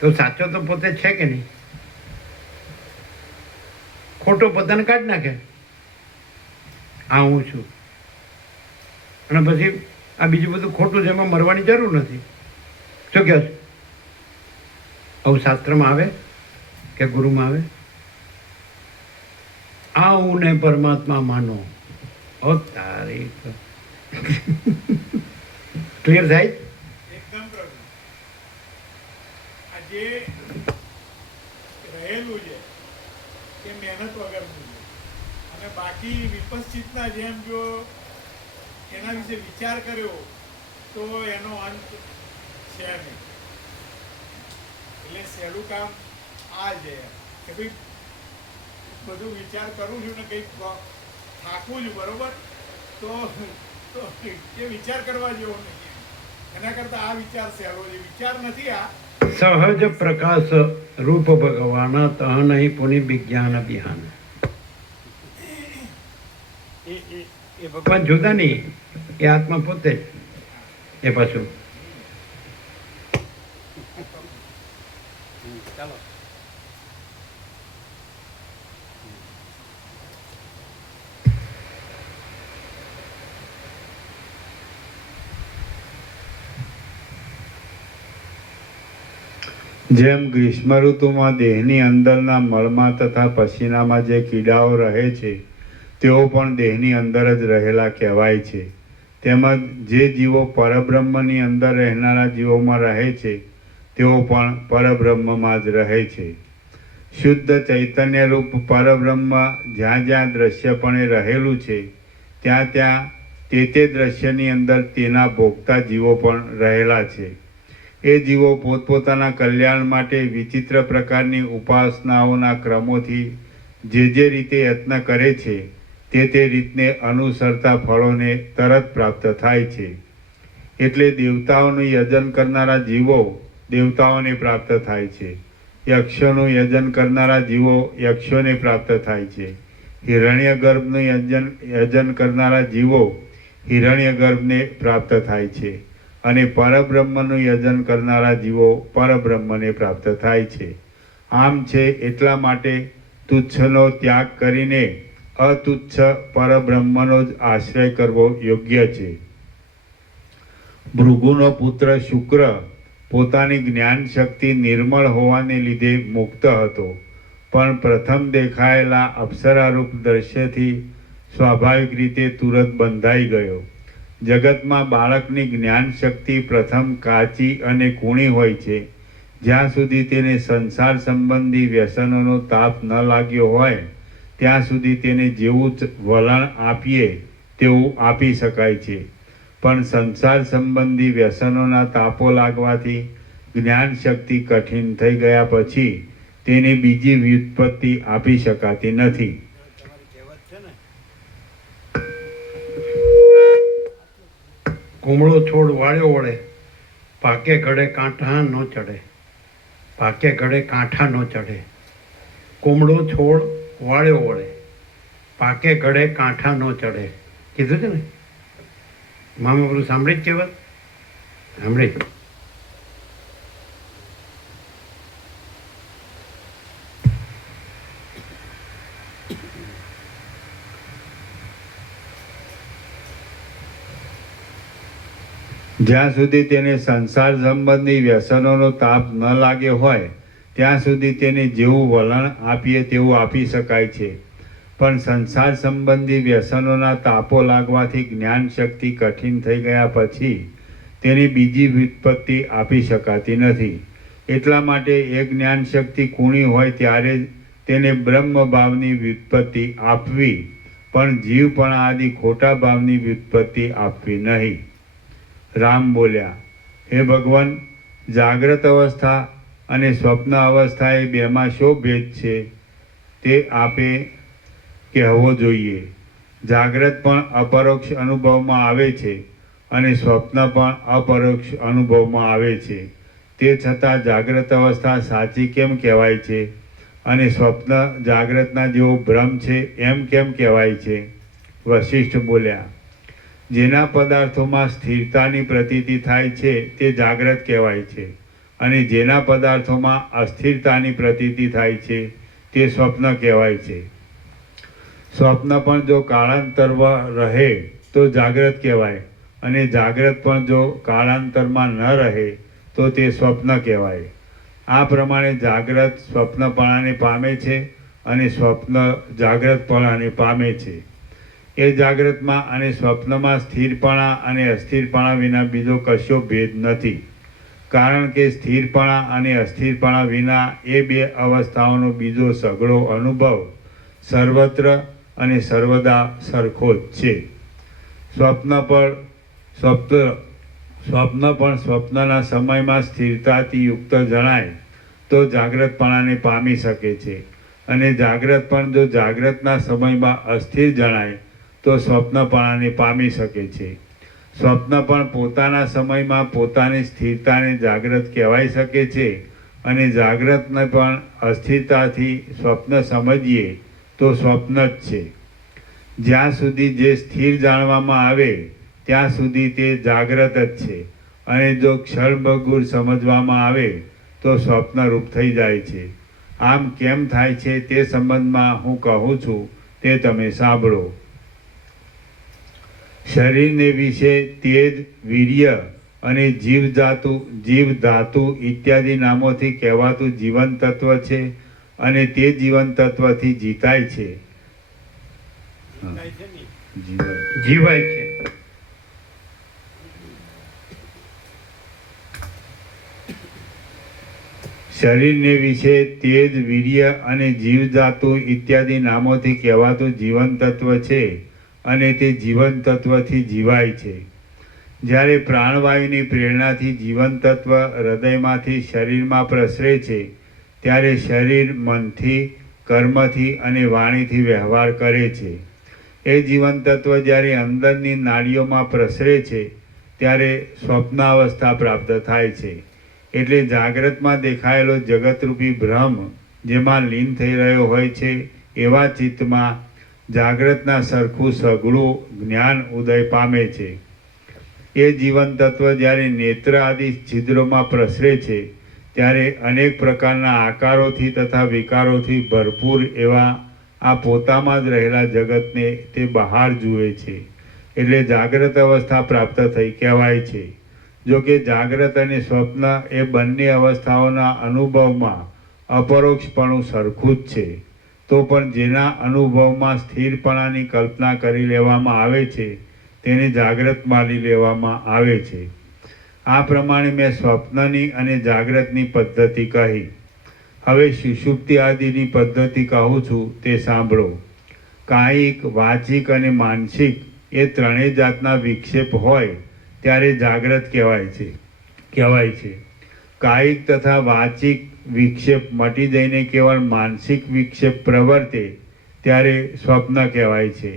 તો સાચો તો પોતે છે કે નહીં? ખોટો પોતાને કાઢી નાખે, આ હું છું. અને પછી આ બીજું બધું ખોટું છે, એમાં મરવાની જરૂર નથી. શું કહો છો? આવું શાસ્ત્રમાં આવે કે ગુરુમાં આવે? આ હું ને પરમાત્મા માનો. ઓ તારી ક્લિયર થાય? એકદમ પ્રભુ. આ જે રહેલું છે એ મહેનત વગરનું છે, અને બાકી વિપશ્ચિતના જેમ જો એના વિશે વિચાર કર્યો તો એનો અંત છે નહીં. એટલે સહેલું કામ આ છે કે ભાઈ બધું વિચાર કરું છું ને કંઈક થાકું છું, બરોબર, તો એ વિચાર કરવા જેવો નહીં. એના કરતાં આ વિચાર સહેલો છે. વિચાર નથી આ સહજ પ્રકાશ રૂપ ભગવાન તહ નહીં પુનિ વિજ્ઞાન અભિયાન. એ ભગવાન જુદા નહીં, એ આત્મા પોતે જ. એ પાછું ચાલો. જેમ ગ્રીષ્મ ઋતુમાં દેહની અંદરના મળમાં તથા પસીનામાં જે કીડાઓ રહે છે તેઓ પણ દેહની અંદર જ રહેલા કહેવાય છે. તેમજ જે જીવો પરબ્રહ્મની અંદર રહેનારા જીવોમાં રહે છે તેઓ પણ પરબ્રહ્મમાં જ રહે છે. શુદ્ધ ચૈતન્ય રૂપ પરબ્રહ્મ જ્યાં જ્યાં દ્રશ્યપણે રહેલું છે ત્યાં ત્યાં તે દ્રશ્યની અંદર તેના ભોગતા જીવો પણ રહેલા છે. એ જીવો પોતપોતાના કલ્યાણ માટે વિચિત્ર પ્રકારની ઉપાસનાઓના ક્રમોથી જે રીતે યત્ન કરે છે તે રીતને અનુસરતા ફળોને તરત પ્રાપ્ત થાય છે. એટલે દેવતાઓનું યજન કરનારા જીવો દેવતાઓને પ્રાપ્ત થાય છે. યક્ષોનું યજન કરનારા જીવો યક્ષોને પ્રાપ્ત થાય છે. હિરણ્યગર્ભનું યજન કરનારા જીવો હિરણ્યગર્ભને પ્રાપ્ત થાય છે. અને પરબ્રહ્મનું યજન કરનારા જીવો પરબ્રહ્મને પ્રાપ્ત થાય છે. આમ છે એટલા માટે તુચ્છનો ત્યાગ કરીને અતુચ્છ પરબ્રહ્મનો જ આશ્રય કરવો યોગ્ય છે. ભૃગુનો પુત્ર શુક્ર પોતાની જ્ઞાન શક્તિ નિર્મળ હોવાને લીધે મુક્ત હતો, પણ પ્રથમ દેખાયેલા અપ્સરારૂપ દ્રશ્યથી સ્વાભાવિક રીતે તુરત બંધાઈ ગયો. જગતમાં બાળકની જ્ઞાન શક્તિ પ્રથમ કાચી અને કૂણી હોય છે. જ્યાં સુધી તેને સંસાર સંબંધી વ્યસનોનો તાપ ન લાગ્યો હોય ત્યાં સુધી તેને જેવું જ વલણ આપીએ તેવું આપી શકાય છે. પણ સંસાર સંબંધી વ્યસનોના તાપો લાગવાથી જ્ઞાન શક્તિ કઠિન થઈ ગયા પછી તેની બીજી વ્યુત્પત્તિ આપી શકાતી નથી. કુમળો છોડ વાળ્યો વળે, પાકે ઘડે કાંઠા ન ચડે. પાકે ઘડે કાંઠા ન ચડે. કુમળો છોડ વાળ્યો વળે, પાકે ઘડે કાંઠા ન ચડે. કીધું છે ને મામા બધું સાંભળી જ કહેવાય. સાંભળી. જ્યાં સુધી તેને સંસાર સંબંધી વ્યસનોનો તાપ ન લાગ્યો હોય ત્યાં સુધી તેને જેવું વલણ આપીએ તેવું આપી શકાય છે. પણ સંસાર સંબંધી વ્યસનોના તાપો લાગવાથી જ્ઞાન શક્તિ કઠિન થઈ ગયા પછી તેની બીજી વ્યુત્પત્તિ આપી શકાતી નથી. એટલા માટે એ જ્ઞાન શક્તિ કૂણી હોય ત્યારે જ તેને બ્રહ્મ ભાવની વ્યુત્પત્તિ આપવી, પણ જીવપણા આદિ ખોટા ભાવની વ્યુત્પત્તિ આપવી નહીં. રામ બોલ્યા, હે ભગવાન, જાગ્રત અવસ્થા અને સ્વપ્ન અવસ્થા એ બેમાં શો ભેદ છે તે આપે કહેવો જોઈએ. જાગ્રત પણ અપરોક્ષ અનુભવમાં આવે છે અને સ્વપ્ન પણ અપરોક્ષ અનુભવમાં આવે છે. તે છતાં જાગ્રત અવસ્થા સાચી કેમ કહેવાય છે અને સ્વપ્ન જાગ્રતના જેવો ભ્રમ છે એમ કેમ કહેવાય છે? વશિષ્ઠ બોલ્યા, જેના પદાર્થોમાં સ્થિરતાની પ્રતીતિ થાય છે તે જાગ્રત કહેવાય છે, અને જેના પદાર્થોમાં અસ્થિરતાની પ્રતીતિ થાય છે તે સ્વપ્ન કહેવાય છે. સ્વપ્ન પણ જો કાળાંતરમાં રહે તો જાગ્રત કહેવાય, અને જાગ્રત પણ જો કાળાંતરમાં ન રહે તો તે સ્વપ્ન કહેવાય. આ પ્રમાણે જાગ્રત સ્વપ્નપણાને પામે છે અને સ્વપ્ન જાગ્રતપણાને પામે છે. એ જાગ્રતમાં અને સ્વપ્નમાં સ્થિરપણા અને અસ્થિરપણા વિના બીજો કશો ભેદ નથી. કારણ કે સ્થિરપણા અને અસ્થિરપણા વિના એ બે અવસ્થાઓનો બીજો સઘળો અનુભવ સર્વત્ર અને સર્વદા સરખો જ છે. સ્વપ્ન પણ સ્વપ્નના સમયમાં સ્થિરતાથી યુક્ત જણાય તો જાગ્રતપણાને પામી શકે છે, અને જાગ્રત પણ જો જાગ્રતના સમયમાં અસ્થિર જણાય તો સ્વપ્નપણાને પામી શકે છે. સ્વપ્ન પણ પોતાના સમયમાં પોતાની સ્થિરતાને જાગ્રત કહેવાઈ શકે છે, અને જાગ્રતને પણ અસ્થિરતાથી સ્વપ્ન સમજીએ તો સ્વપ્ન જ છે. જ્યાં સુધી જે સ્થિર જાણવામાં આવે ત્યાં સુધી તે જાગ્રત જ છે, અને જો ક્ષણભંગુર સમજવામાં આવે તો સ્વપ્નરૂપ થઈ જાય છે. આમ કેમ થાય છે તે સંબંધમાં હું કહું છું તે તમે સાંભળો. શરીરને વિશે તેજ, વીર્ય અને જીવ ધાતુ ઇત્યાદિ નામોથી કહેવાતું જીવન તત્વ છે, અને તે જીવન તત્વથી જીતાય છે. જીવાય છે. શરીરને વિશે તેજ, વીર્ય અને જીવજાતું ઇત્યાદિ નામોથી કહેવાતું જીવન તત્વ છે અને તે જીવન તત્વથી જીવાય છે. જ્યારે પ્રાણવાયુની પ્રેરણાથી જીવન તત્વ હૃદયમાંથી શરીરમાં પ્રસરે છે ત્યારે શરીર મનથી, કર્મથી અને વાણીથી વ્યવહાર કરે છે. એ જીવન તત્વ જ્યારે અંદરની નાડીઓમાં પ્રસરે છે ત્યારે સ્વપ્નાવસ્થા પ્રાપ્ત થાય છે. એટલે જાગ્રતમાં દેખાયેલો જગતરૂપી ભ્રમ જેમાં લીન થઈ રહ્યો હોય છે એવા ચિત્તમાં જાગ્રતના સરખું સઘળું જ્ઞાન ઉદય પામે છે. એ જીવન તત્વ જ્યારે નેત્ર આદિ છિદ્રોમાં પ્રસરે છે ત્યારે અનેક પ્રકારના આકારોથી તથા વિકારોથી ભરપૂર એવા આ પોતામાં જ રહેલા જગતને તે બહાર જુએ છે. એટલે જાગ્રત અવસ્થા પ્રાપ્ત થઈ કહેવાય છે. જો કે જાગ્રત અને સ્વપ્ન એ બંને અવસ્થાઓના અનુભવમાં અપરોક્ષપણું સરખું જ છે. તો પણ જેના અનુભવમાં સ્થિરપણાની કલ્પના કરી લેવામાં આવે છે તેને જાગ્રત માની લેવામાં આવે છે. આ પ્રમાણે મેં સ્વપ્નની અને જાગ્રતની પદ્ધતિ કહી. હવે સુષુપ્તિ આદિની પદ્ધતિ કહું છું તે સાંભળો. કાયિક, વાચિક અને માનસિક એ ત્રણેય જાતના વિક્ષેપ હોય ત્યારે જાગ્રત કહેવાય છે. કાયિક તથા વાચિક વિક્ષેપ મટી જઈને કેવળ માનસિક વિક્ષેપ પ્રવર્તે ત્યારે સ્વપ્ન કહેવાય છે.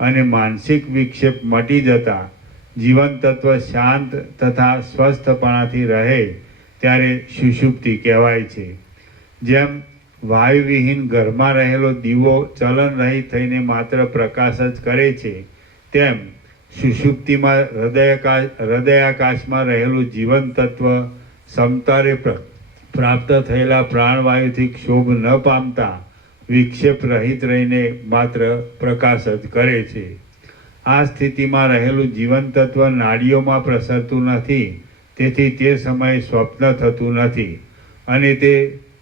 અને માનસિક વિક્ષેપ મટી જતા જીવન તત્વ શાંત તથા સ્વસ્થપણાથી રહે ત્યારે સુષુપ્તિ કહેવાય છે. જેમ વાયુવિહીન ઘરમાં રહેલો દીવો ચલન રહિત થઈને માત્ર પ્રકાશ જ કરે છે તેમ સુષુપ્તિમાં હૃદયાકાશમાં રહેલું જીવન તત્વ સમતારે પ્રાપ્ત થયેલા પ્રાણવાયુથી ક્ષોભ ન પામતા વિક્ષેપ રહિત રહીને માત્ર પ્રકાશ જ કરે છે. આ સ્થિતિમાં રહેલું જીવન તત્વ નાડીઓમાં પ્રસરતું નથી, તેથી તે સમયે સ્વપ્ન થતું નથી. અને તે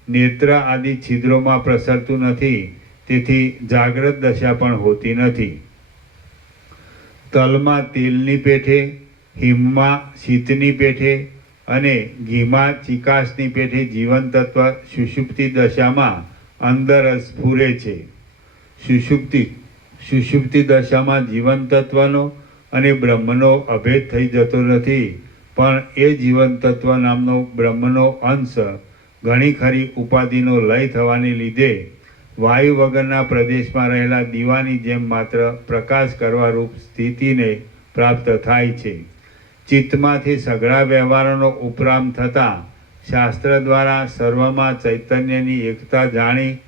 નેત્ર આદિ છિદ્રોમાં પ્રસરતું નથી, તેથી જાગ્રત દશા પણ હોતી નથી. તલમાં તેલની પેઠે, હિમમાં શીતની પેઠે અને ઘીમાં ચિકાસની પેઠે જીવન તત્વ સુષુપ્તિ દશામાં અંદર જ સ્ફુરે છે. સુષુપ્તિ દશામાં જીવન તત્વનો અને બ્રહ્મનો અભેદ થઈ જતો નથી, પણ એ જીવન તત્વ નામનો બ્રહ્મનો અંશ ઘણી ખરી ઉપાધિનો લય થવાને લીધે વાયુ વગરના પ્રદેશમાં રહેલા દીવાની જેમ માત્ર પ્રકાશ કરવારૂપ સ્થિતિને પ્રાપ્ત થાય છે. ચિત્તમાંથી સઘળા વ્યવહારોનો ઉપરામ થતાં શાસ્ત્ર દ્વારા સર્વમાં ચૈતન્યની એકતા જાણી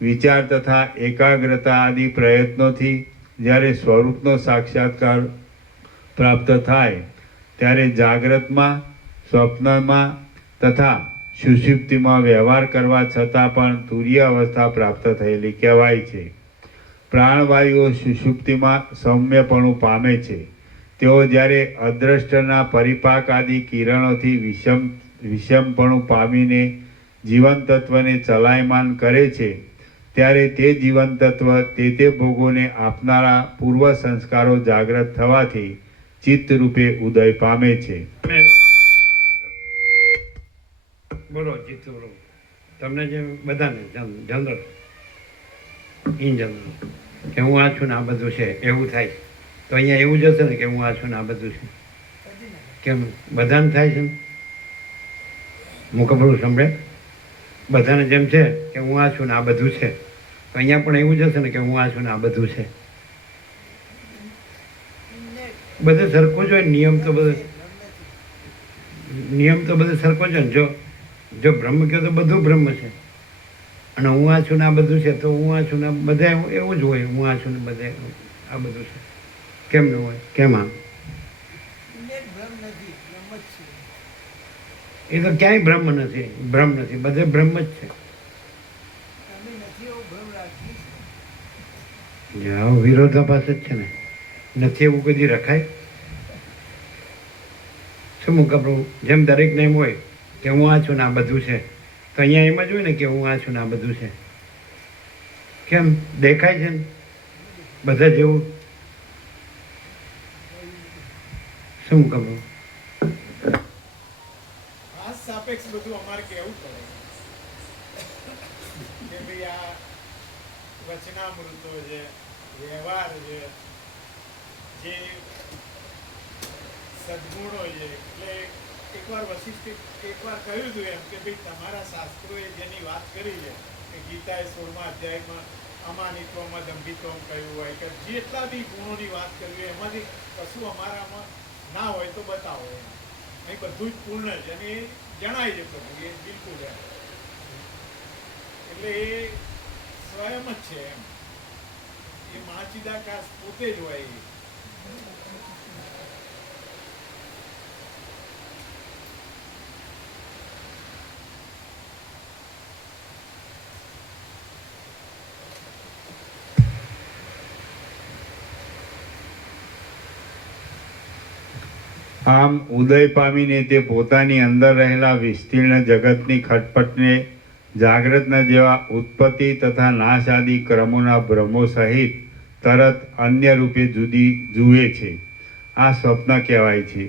વિચાર તથા એકાગ્રતા આદિ પ્રયત્નોથી જ્યારે સ્વરૂપનો સાક્ષાત્કાર પ્રાપ્ત થાય ત્યારે જાગ્રતમાં, સ્વપ્નમાં તથા સુષુપ્તિમાં વ્યવહાર કરવા છતાં પણ તુરીય અવસ્થા પ્રાપ્ત થયેલી કહેવાય છે. પ્રાણવાયુઓ સુષુપ્તિમાં સૌમ્યપણું પામે છે. તેઓ જ્યારે અદ્રષ્ટના પરિપાક આદિ કિરણોથી વિષમપણું પામીને જીવન તત્વને ચલાયમાન કરે છે ત્યારે તે જીવન તત્વ તે ભોગોને આપનારા પૂર્વ સંસ્કારો જાગ્રત થવાથી ચિત્તરૂપે ઉદય પામે છે. બોલો ચિત્ત બોલો. તમને જે બધાને જનરલ ઇન જનરલ કે હું આ છું ને આ બધું છે એવું થાય તો અહીંયા એવું જ હશે ને કે હું આ છું ને આ બધું છે. કેમ બધાને થાય છે ને? હું કપડું સંભળે બધાને જેમ છે કે હું આ છું ને આ બધું છે તો અહીંયા પણ એવું જ હશે ને કે હું આ છું ને આ બધું છે. બધે સરખું જ હોય. નિયમ તો બધે સરખો જ હોય. જો બ્રહ્મ કહો તો બધું બ્રહ્મ છે અને હું આ છું ને આ બધું છે તો હું આ છું ને બધા એવું જ હોય. હું આ છું ને બધે આ બધું છે. કેમ ન હોય? કેમ? આમ એ તો ક્યાંય બ્રહ્મ નથી. બધે બ્રહ્મ જ છે. વિરોધાભાસ જ છે ને. નથી એવું કદી રખાય. શું હું કપડું જેમ દરેકને એમ હોય કે હું આ છું ને આ બધું છે તો અહીંયા એમ જ હોય ને કે હું આ છું ને આ બધું છે. કેમ દેખાય છે ને બધા જેવું? શું કપડું સાપેક્ષ બધું અમારે કહેવું પડે. વચનામૃતો છે, વ્યવહાર છે, જે સદગુણો છે. એટલે એકવાર વશિષ્ઠે એકવાર કહ્યું હતું એમ કે ભાઈ તમારા શાસ્ત્રોએ જેની વાત કરી છે કે ગીતાએ 16મા અધ્યાયમાં અમાનિત્વમાં દંભિત્વમ કહ્યું હોય કે જેટલા બી ગુણોની વાત કરી હોય એમાંથી કશું અમારામાં ના હોય તો બતાવો એમ. અહીં બધું જ પૂર્ણ છે અને એ જણાય છે પ્રભુ, એ બિલકુલ એમ. એટલે એ સ્વયં જ છે એમ, એ મહાચિદાકાશ પોતે જ હોય એ. આમ ઉદય પામીને તે પોતાની અંદર રહેલા વિસ્તીર્ણ જગતની ખટપટને જાગ્રતના જેવા ઉત્પત્તિ તથા નાશ આદિ ક્રમોના ભ્રમો સહિત તરત અન્ય રૂપે જુએ છે. આ સ્વપ્ન કહેવાય છે.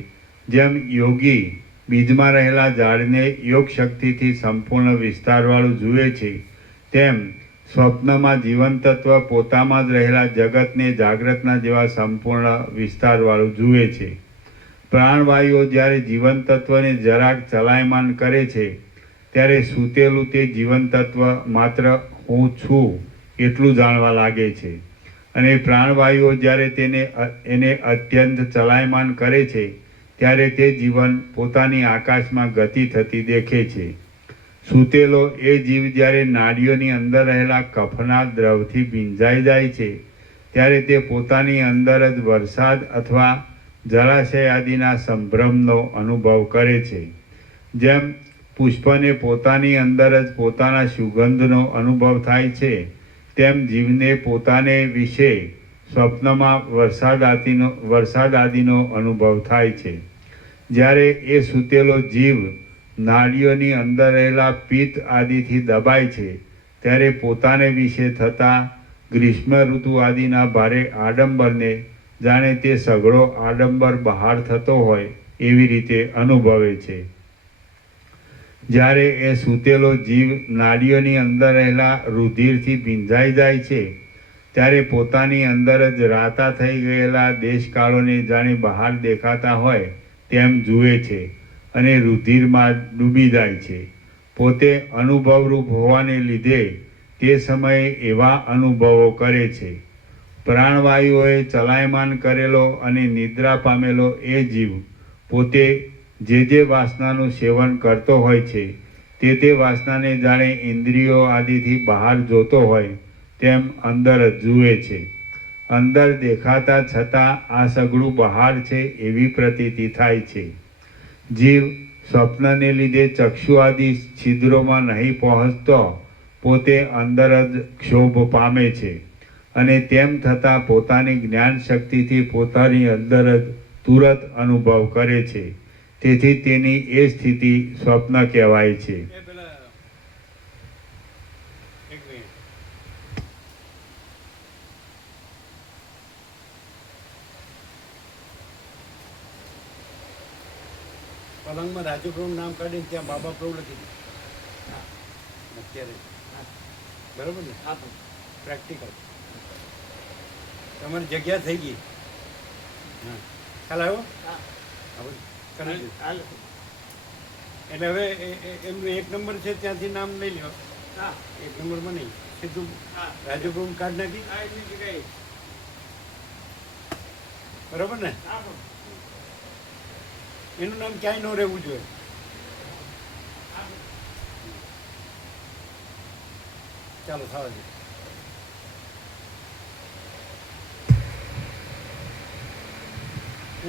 જેમ યોગી બીજમાં રહેલા ઝાડને યોગ શક્તિથી સંપૂર્ણ વિસ્તારવાળું જુએ છે, તેમ સ્વપ્નમાં જીવન તત્વ પોતામાં જ રહેલા જગતને જાગ્રતના જેવા સંપૂર્ણ વિસ્તારવાળું જુએ છે. પ્રાણવાયુઓ જ્યારે જીવન તત્વને જરાક ચલાયમાન કરે છે ત્યારે સૂતેલું તે જીવન તત્વ માત્ર હું છું એટલું જાણવા લાગે છે, અને પ્રાણવાયુઓ જ્યારે એને અત્યંત ચલાયમાન કરે છે ત્યારે તે જીવન પોતાની આકાશમાં ગતિ થતી દેખે છે. સૂતેલો એ જીવ જ્યારે નાડીઓની અંદર રહેલા કફના દ્રવથી ભીંજાઈ જાય છે ત્યારે તે પોતાની અંદર જ વરસાદ અથવા જળાશય આદિના સંભ્રમનો અનુભવ કરે છે. જેમ પુષ્પને પોતાની અંદર જ પોતાના સુગંધનો અનુભવ થાય છે, તેમ જીવને પોતાને વિશે સ્વપ્નમાં વરસાદ આદિનો અનુભવ થાય છે. જ્યારે એ સૂતેલો જીવ નાડીઓની અંદર રહેલા પિત્ત આદિથી દબાય છે ત્યારે પોતાને વિશે થતા ગ્રીષ્મ ઋતુ આદિના ભારે આડંબરને જાણે તે સઘળો આડંબર બહાર થતો હોય એવી રીતે અનુભવે છે. જ્યારે એ સૂતેલો જીવ નાડીઓની અંદર રહેલા રુધિરથી ભીંજાઈ જાય છે ત્યારે પોતાની અંદર જ રાતા થઈ ગયેલા દેશકાળોને જાણે બહાર દેખાતા હોય તેમ જુએ છે અને રુધિરમાં ડૂબી જાય છે. પોતે અનુભવરૂપ હોવાને લીધે તે સમયે એવા અનુભવો કરે છે. પ્રાણવાયુઓએ ચલાયમાન કરેલો અને નિદ્રા પામેલો એ જીવ પોતે જે વાસનાનું સેવન કરતો હોય છે તે વાસનાને જાણે ઇન્દ્રિયો આદિથી બહાર જોતો હોય તેમ અંદર જ જુએ છે. અંદર દેખાતા છતાં આ સઘળું બહાર છે એવી પ્રતીતિ થાય છે. જીવ સ્વપ્નને લીધે ચક્ષુ આદિ છિદ્રોમાં નહીં પહોંચતો પોતે અંદર જ ક્ષોભ પામે છે, અને તેમ થતાં પોતાની જ્ઞાન શક્તિથી પોતાની અંદર જ તુરત અનુભવ કરે છે. તેથી તેની એ સ્થિતિ સ્વપ્ન કહેવાય છે. પલંગમાં રાજુપ્રભુનું નામ કાઢીને ત્યાં બાબા પ્રભુ લખી દીધું અત્યારે, બરાબર ને? પ્રેક્ટિકલ તમારી જગ્યા થઈ ગઈ. હા, ખ્યાલ આવ્યો? એટલે હવે એમનું 1 નંબર છે ત્યાંથી નામ લઈ લો. 1 નંબરમાં નહીં, સીધું રાજુપ્રભુ કાર્ડ નાખી, બરાબર ને? એનું નામ ક્યાંય ન રહેવું જોઈએ. ચાલો થવા દે.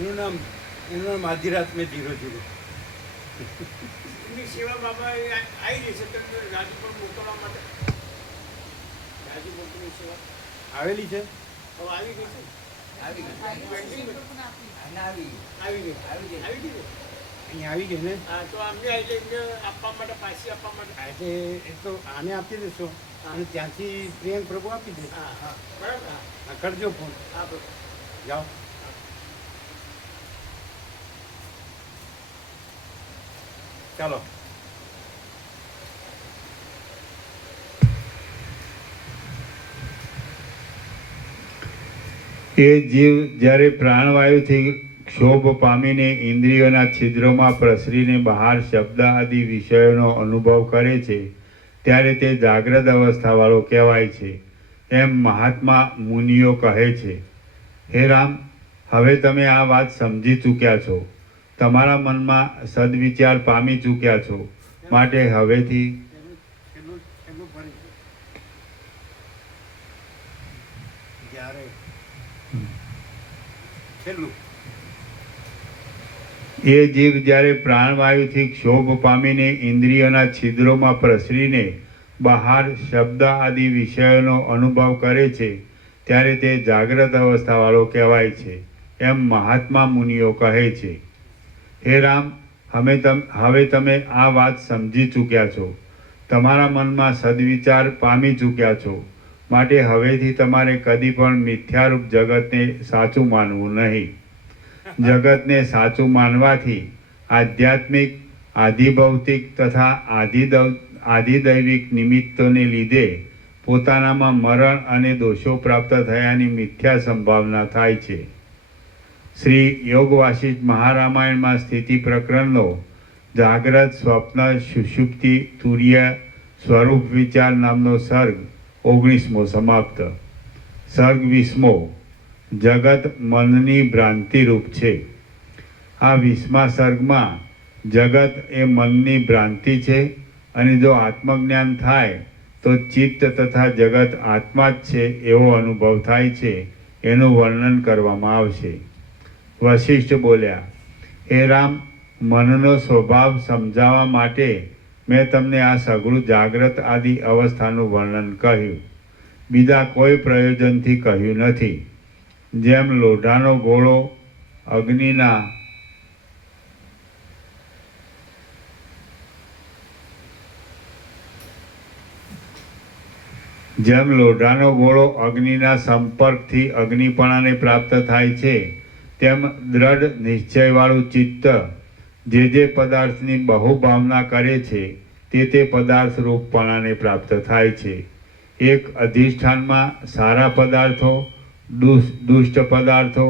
એનું નામ આધી રાત મેં ધીરો ધીરો. એમની સેવા બાબા આવી રહી છે રાજુપુર મોકલવા માટે. રાજુપુરની સેવા આવેલી છે, હવે આવી ગઈ છે. અહીંયા આવી ગઈ ને? હા, તો અમને એટલે આપવા માટે, પાછી આપવા માટે. એટલે એ તો આને આપી દેશો અને ત્યાંથી પ્રિયંક પ્રભુ આપી દે. હા હા, બરાબર. હા, કરજો ફોન. હા, જાઓ. ચાલો. એ જીવ જ્યારે પ્રાણવાયુથી ક્ષોભ પામીને ઇન્દ્રિયોના છિદ્રોમાં પ્રસરીને બહાર શબ્દ આદિ વિષયોનો અનુભવ કરે છે ત્યારે તે જાગ્રત અવસ્થાવાળો કહેવાય છે એમ મહાત્મા મુનિઓ કહે છે. હે રામ, હવે તમે આ વાત સમજી ચૂક્યા છો, તમારા મનમાં સદવિચાર પામી ચૂક્યા છો, માટે હવેથી છેલ્લું ફરી જ્યારે છેલ્લું એ જીવ જ્યારે પ્રાણવાયુથી ક્ષોભ પામીને ઇન્દ્રિયોના છિદ્રોમાં પ્રસરીને બહાર શબ્દ આદિ વિષયોનો અનુભવ કરે છે ત્યારે તે જાગ્રત અવસ્થાવાળો કહેવાય છે એમ મહાત્મા મુનિઓ કહે છે. હે રામ, હવે તમે આ વાત સમજી ચૂક્યા છો, તમારા મનમાં સદવિચાર પામી ચૂક્યા છો, માટે હવેથી તમારે કદી પણ મિથ્યારૂપ જગતને સાચું માનવું નહીં. જગતને સાચું માનવાથી આધ્યાત્મિક, આધિભૌતિક તથા આધિદૈવિક નિમિત્તોને લીધે પોતાનામાં મરણ અને દોષો પ્રાપ્ત થયાની મિથ્યા સંભાવના થાય છે. શ્રી યોગ વાસિષ્ઠ મહારામાયણમાં સ્થિતિ પ્રકરણનો જાગ્રત, સ્વપ્ન, સુષુપ્તિ, તુર્ય, સ્વરૂપ વિચાર નામનો સર્ગ 19મો સમાપ્ત. સર્ગ 20મો. જગત મનની ભ્રાંતિરૂપ છે. આ 20મા સર્ગમાં જગત એ મનની ભ્રાંતિ છે અને જો આત્મજ્ઞાન થાય તો ચિત્ત તથા જગત આત્મા જ છે એવો અનુભવ થાય છે, એનું વર્ણન કરવામાં આવશે. વશિષ્ઠ બોલ્યા, હે રામ, મનનો સ્વભાવ સમજાવવા માટે મેં તમને આ સઘળું જાગ્રત આદિ અવસ્થાનું વર્ણન કહ્યું, બીજા કોઈ પ્રયોજનથી કહ્યું નથી. જેમ લોઢાનો ગોળો અગ્નિના સંપર્કથી અગ્નિપણાને પ્રાપ્ત થાય છે, તેમ દ્રઢ નિશ્ચયવાળું ચિત્ત જે પદાર્થની બહુ ભાવના કરે છે તે પદાર્થ રૂપપણાને પ્રાપ્ત થાય છે. એક અધિષ્ઠાનમાં સારા પદાર્થો, દુષ્ટ પદાર્થો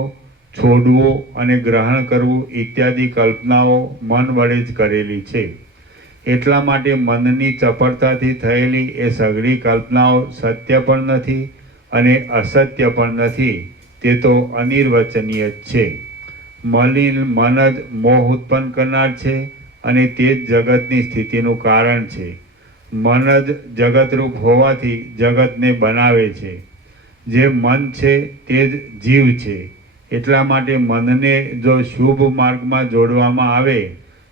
છોડવો અને ગ્રહણ કરવું ઇત્યાદિ કલ્પનાઓ મન વડે જ કરેલી છે. એટલા માટે મનની ચપળતાથી થયેલી એ સઘળી કલ્પનાઓ સત્ય પણ નથી અને અસત્ય પણ નથી, તે તો અનિર્વચનીય જ છે. મન જ મોહ ઉત્પન્ન કરનાર છે અને તે જ જગતની સ્થિતિનું કારણ છે. મન જ જગતરૂપ હોવાથી જગતને બનાવે છે. જે મન છે તે જ જીવ છે. એટલા માટે મનને જો શુભ માર્ગમાં જોડવામાં આવે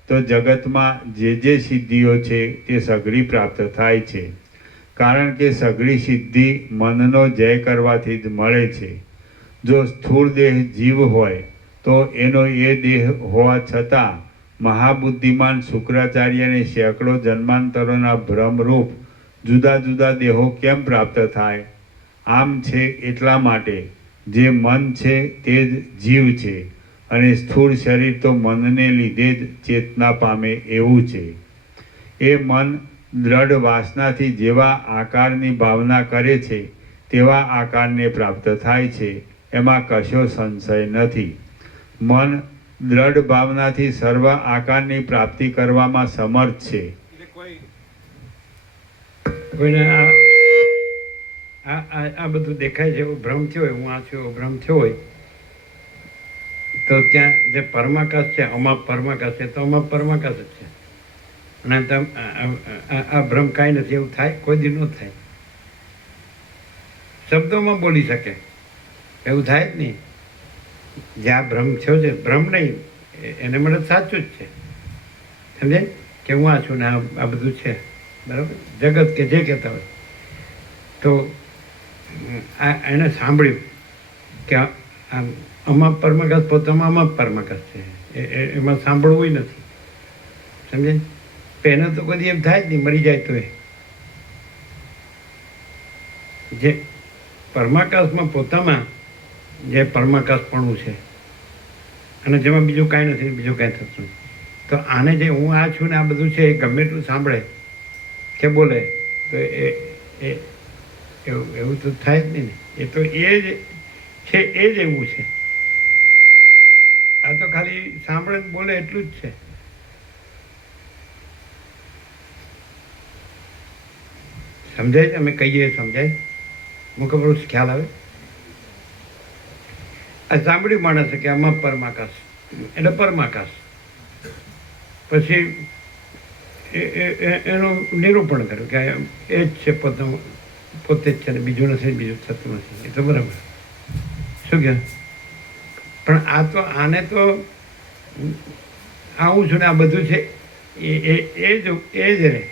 તો જગતમાં જે સિદ્ધિઓ છે તે સઘળી પ્રાપ્ત થાય છે. કારણ કે સઘળી સિદ્ધિ મનનો જય કરવાથી જ મળે છે. જો સ્થૂળ દેહ જીવ હોય તો એનો એ દેહ હોવા છતાં મહાબુદ્ધિમાન શુક્રાચાર્યને સેંકડો જન્માંતરોના ભ્રમરૂપ જુદા જુદા દેહો કેમ પ્રાપ્ત થાય? આમ છે એટલા માટે જે મન છે તે જ જીવ છે અને સ્થૂળ શરીર તો મનને લીધે જ ચેતના પામે એવું છે. એ મન દ્રઢ વાસનાથી જેવા આકારની ભાવના કરે છે તેવા આકારને પ્રાપ્ત થાય છે, એમાં કશો સંશય નથી. મન દ્રઢ ભાવનાથી સર્વ આકારની પ્રાપ્તિ કરવામાં સમર્થ છે. કોઈને આ બધું દેખાય છે એવો ભ્રમ થયો હોય, હું આ છું એવો ભ્રમ થયો હોય તો ત્યાં જે પરમાકાશ છે, અમાપ પરમાકાશ છે, તો અમાપ પરમાકાશ જ છે. અને આ ભ્રમ કાંઈ નથી એવું થાય? કોઈ દી ન થાય. શબ્દોમાં બોલી શકે એવું થાય જ નહીં. જે આ ભ્રમ થયો છે, ભ્રમ નહીં, એને મને સાચું જ છે. સમજાય કે હું આ છું ને આ બધું છે, બરાબર? જગત કે જે કહેતા હોય તો એને સાંભળ્યું કે આમ અમાપ પરમાકાશ પોતામાં અમાપ પરમાકાશ છે, એમાં સાંભળવું નથી. સમજાય? એને તો કદી એમ થાય જ નહીં, મરી જાય તો જે પરમાકાશમાં પોતામાં જે પરમાકાશપણું છે અને જેમાં બીજું કાંઈ નથી, બીજું કાંઈ થતું નથી. તો આને જે હું આ છું ને આ બધું છે એ ગમે એટલું સાંભળે કે બોલે તો એવું તો થાય જ નહીં ને. એ તો એ જ છે એ જ એવું છે. આ તો ખાલી સાંભળે ને બોલે એટલું જ છે. સમજાય? અમે કહીએ સમજાય? મુખ પર ખ્યાલ આવે? આ સાંભળ્યું માણસે કે આમાં પરમાકાશ એટલે પરમાકાશ, પછી એનું નિરૂપણ કર્યું કે એ જ છે, પોતે જ છે ને બીજું નથી, બીજું થતું નથી. એ તો બરાબર. શું કહે? પણ આ તો આને તો આવું છું ને આ બધું છે એ જ રહે.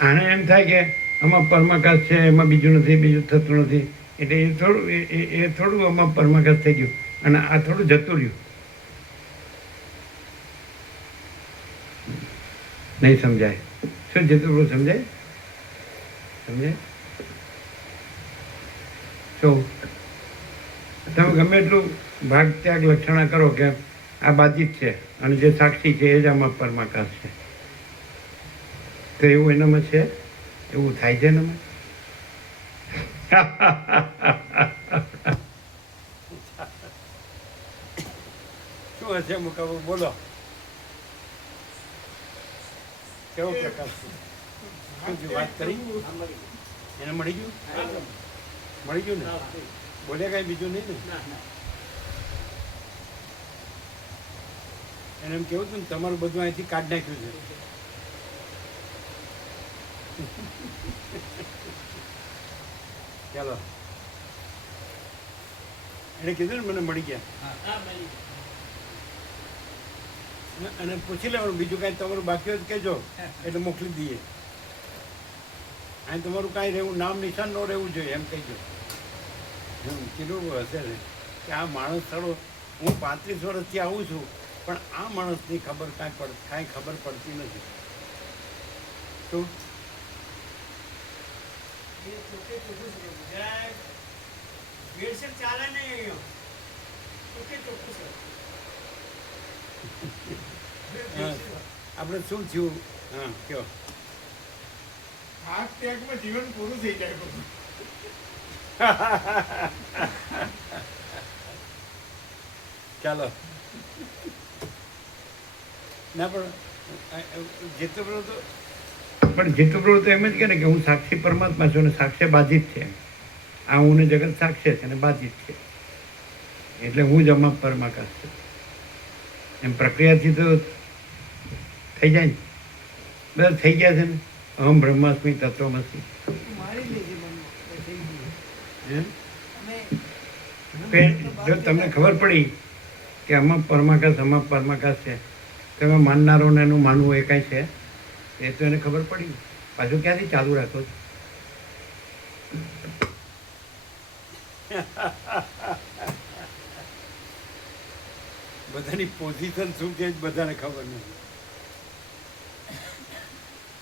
આને એમ થાય કે આમાં પરમાકાશ છે, એમાં બીજું નથી, બીજું થતું નથી, એટલે એ થોડું આમાં પરમાકાશ થઈ ગયું અને આ થોડું જતું રહ્યું. નહીં સમજાય. શું જતું રહ્યું? સમજાય? સમજાય? શું તમે ગમે એટલું ભાગ ત્યાગ લક્ષણા કરો કે આ બાધિત છે અને જે સાક્ષી છે એ જ આમાં પરમાકાશ છે, તો એવું એનામાં છે? એવું થાય છે એનામાં? શું હશે મુકાબો? બોલો, કેવો પ્રકાર છે? શું થયું? વાત કરી એને મળી ગયું? મળી ગયું ને? બોલ્યા કાંઈ બીજું નહીં ને? એને એમ કેવું હતું ને તમારું બધું અહીંથી કાઢી નાખ્યું છે. ચાલો, એને કીધું ને મને મળી ગયા, અને પૂછી લેવાનું બીજું કાંઈ તમારું બાકી હોય તો કહેજો, એટલે મોકલી દઈએ. અહીં તમારું કાંઈ રહેવું, નામ નિશાન ન રહેવું જોઈએ એમ કહીજો. એમ કીધું હશે ને કે આ માણસ થોડો, હું 35 વર્ષથી આવું છું પણ આ માણસની કાંઈ ખબર પડતી નથી. શું આપણે શું થયું? હા, કયો. ભાગ ત્યાગમાં જીવન પૂરું થઈ જાય બધું. ચાલો. ના પણ જેતો પેલો તો પણ જેટલું પ્રભુ તો એમ જ કહે ને કે હું સાક્ષી પરમાત્મા છું અને સાક્ષ્ય બાધિત છે. આ હું ને જગત સાક્ષ્ય છે અને બાધિત છે, એટલે હું જ આમાં પરમાકાશ છું. એમ પ્રક્રિયાથી તો થઈ જાય ને. બધા થઈ ગયા છે ને. અહમ બ્રહ્માસ્મિ તત્વમસી. જો તમને ખબર પડી કે આમાં પરમાકાશ છે, તો એમાં માનનારોને એનું માનવું એ કાંઈ છે? એ તો એને ખબર પડી. પાછું ક્યાંથી ચાલુ રાખો છો? બધાની પોઝિશન શું છે બધાને ખબર નથી.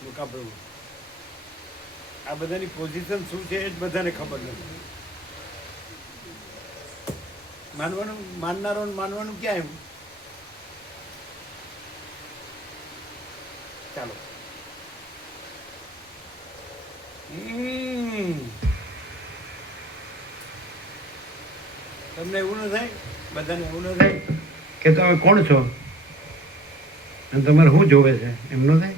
મુકા પ્રભુ, આ બધાની પોઝિશન શું છે એ જ બધાને ખબર નથી. માનવાનું ક્યાં આવ્યું? ચાલો. તમને એવું ન થાય? બધાને એવું ન થાય કે તમે કોણ છો અને તમારે શું જોવે છે? એમ ન થાય?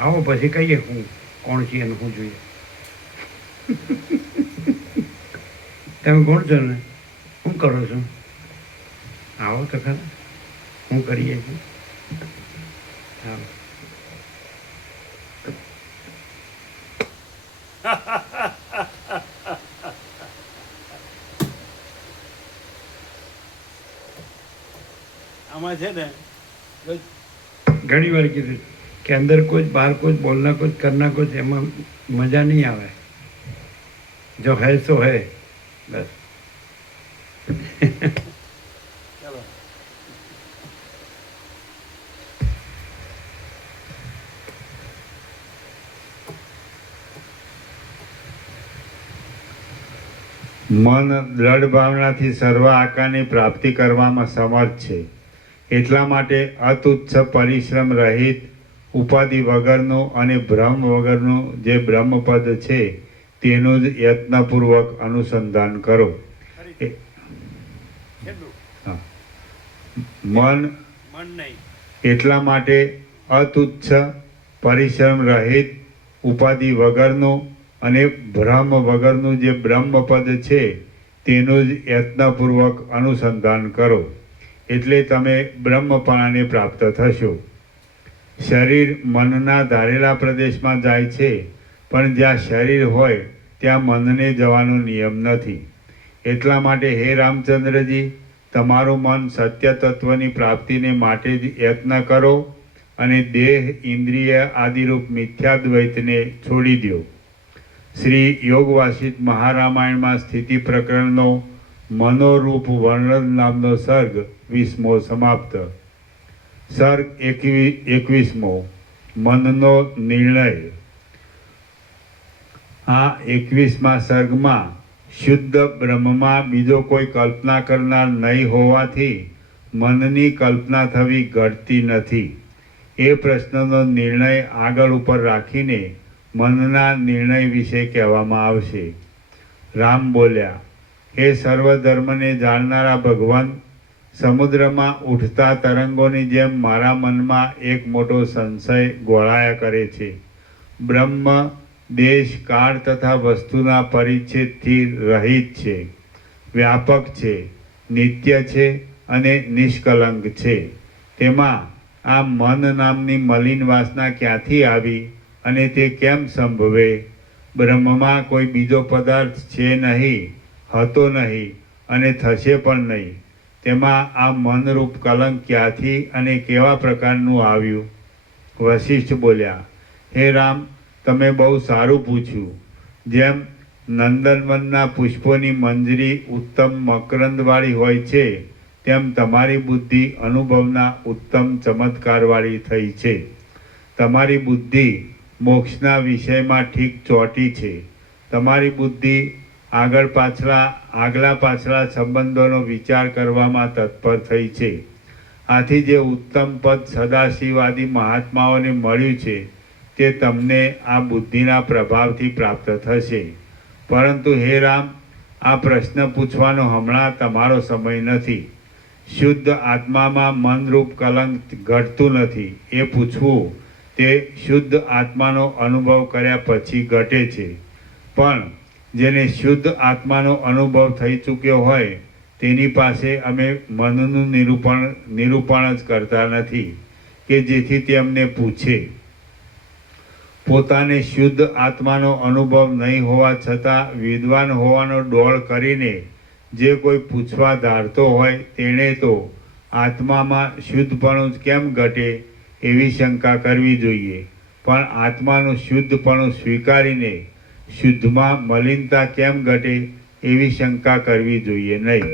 આવો પછી કહીએ હું કોણ છીએ અને શું જોઈએ. તમે કોણ છો ને શું કરો છો? આવો તો ખરા, શું કરીએ છીએ? આવો. આમાં છે ને ઘણી વાર કીધું કે અંદર कुछ बाहर कुछ बोलना कुछ करना कुछ એમાં મજા નહીં આવે. જો હૈ સો હૈ બસ. ચાલો. મન દ્રઢ ભાવનાથી સર્વ આકારની પ્રાપ્તિ કરવામાં સમર્થ છે. એટલા માટે અતુચ્છ પરિશ્રમ રહિત ઉપાધિ વગરનું અને ભ્રમ વગરનું જે બ્રહ્મપદ છે તેનું જ યત્નપૂર્વક અનુસંધાન કરો. ફરીથી કેટલું હા. મન મન નહીં એટલા માટે અતુચ્છ પરિશ્રમ રહિત ઉપાધિ વગરનું અને ભ્રમ વગરનું જે બ્રહ્મપદ છે તેનું જ યત્નપૂર્વક અનુસંધાન કરો, એટલે તમે બ્રહ્મપણાને પ્રાપ્ત થશો. શરીર મનના ધારેલા પ્રદેશમાં જાય છે, પણ જ્યાં શરીર હોય ત્યાં મનને જવાનો નિયમ નથી. એટલા માટે હે રામચંદ્રજી, તમારું મન સત્ય તત્વની પ્રાપ્તિને માટે જ યત્ન કરો અને દેહ ઇન્દ્રિય આદિરૂપ મિથ્યાદ્વૈતને છોડી દો. શ્રી યોગ વાસિષ્ઠ મહારામાયણમાં સ્થિતિ પ્રકરણનો મનોરૂપ વર્ણન નામનો સર્ગ 20મો સમાપ્ત. સર્ગ 21મો મનનો નિર્ણય. આ 21મા સર્ગમાં શુદ્ધ બ્રહ્મમાં બીજો કોઈ કલ્પના કરનાર નહીં હોવાથી મનની કલ્પના થવી ઘટતી નથી. એ પ્રશ્નનો નિર્ણય આગળ ઉપર રાખીને મનના નિર્ણય વિશે કહેવામાં આવશે. રામ બોલ્યા, હે સર્વધર્મને જાણનારા ભગવાન, સમુદ્રમાં ઉઠતા તરંગોની જેમ મારા મનમાં એક મોટો સંશય ગોળાયા કરે છે. બ્રહ્મ દેશ કાળ તથા વસ્તુના પરિચ્છેદથી રહિત છે, વ્યાપક છે, નિત્ય છે અને નિષ્કલંક છે. તેમાં આ મન નામની મલિન વાસના ક્યાંથી આવી અને તે કેમ સંભવે? બ્રહ્મમાં કોઈ બીજો પદાર્થ છે નહીં, હતો નહીં અને થશે પણ નહીં. તેમાં આ મનરૂપ કલંક ક્યાંથી અને કેવા પ્રકારનું આવ્યું? વશિષ્ઠ બોલ્યા, હે રામ, તમે બહુ સારું પૂછ્યું. જેમ નંદનવનના પુષ્પોની મંજરી ઉત્તમ મકરંદવાળી હોય છે, તેમ તમારી બુદ્ધિ અનુભવના ઉત્તમ ચમત્કારવાળી થઈ છે. તમારી બુદ્ધિ મોક્ષના વિષયમાં ઠીક ચોટી છે. તમારી બુદ્ધિ આગલા પાછલા સંબંધોનો વિચાર કરવામાં તત્પર થઈ છે. આથી જે ઉત્તમ પદ સદાશિવાદી મહાત્માઓને મળ્યું છે તે તમને આ બુદ્ધિના પ્રભાવથી પ્રાપ્ત થશે. પરંતુ હે રામ, આ પ્રશ્ન પૂછવાનો હમણાં તમારો સમય નથી. શુદ્ધ આત્મામાં મનરૂપ કલંક ઘટતું નથી એ પૂછવું તે શુદ્ધ આત્માનો અનુભવ કર્યા પછી ઘટે છે. પણ જેને શુદ્ધ આત્માનો અનુભવ થઈ ચૂક્યો હોય તેની પાસે અમે મનનું નિરૂપણ જ કરતા નથી કે જેથી તે અમને પૂછે. પોતાને શુદ્ધ આત્માનો અનુભવ નહીં હોવા છતાં વિદ્વાન હોવાનો ડોળ કરીને જે કોઈ પૂછવા ધારતો હોય તેણે તો આત્મામાં શુદ્ધપણું જ કેમ ઘટે એવી શંકા કરવી જોઈએ. પણ આત્માનું શુદ્ધપણું સ્વીકારીને શુદ્ધમાં મલિનતા કેમ ઘટે એવી શંકા કરવી જોઈએ નહીં.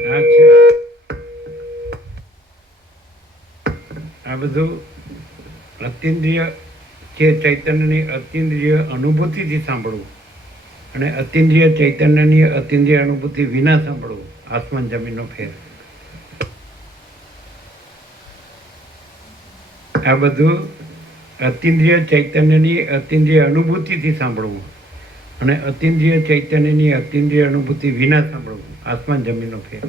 આ બધું અતિન્દ્રિય કે ચૈતન્યની અતિન્દ્રિય અનુભૂતિથી સાંભળવું અને અતિન્દ્રિય ચૈતન્યની અતિન્દ્રિય અનુભૂતિ વિના સાંભળવું, આસમાન જમીનનો ફેર. આ બધું અતિન્દ્રિય ચૈતન્યની અતિન્દ્રિય અનુભૂતિથી સાંભળવું અને અતિન્દ્રિય ચૈતન્યની અતિન્દ્રિય અનુભૂતિ વિના સાંભળવું, આસમાન જમીનનો ફેર.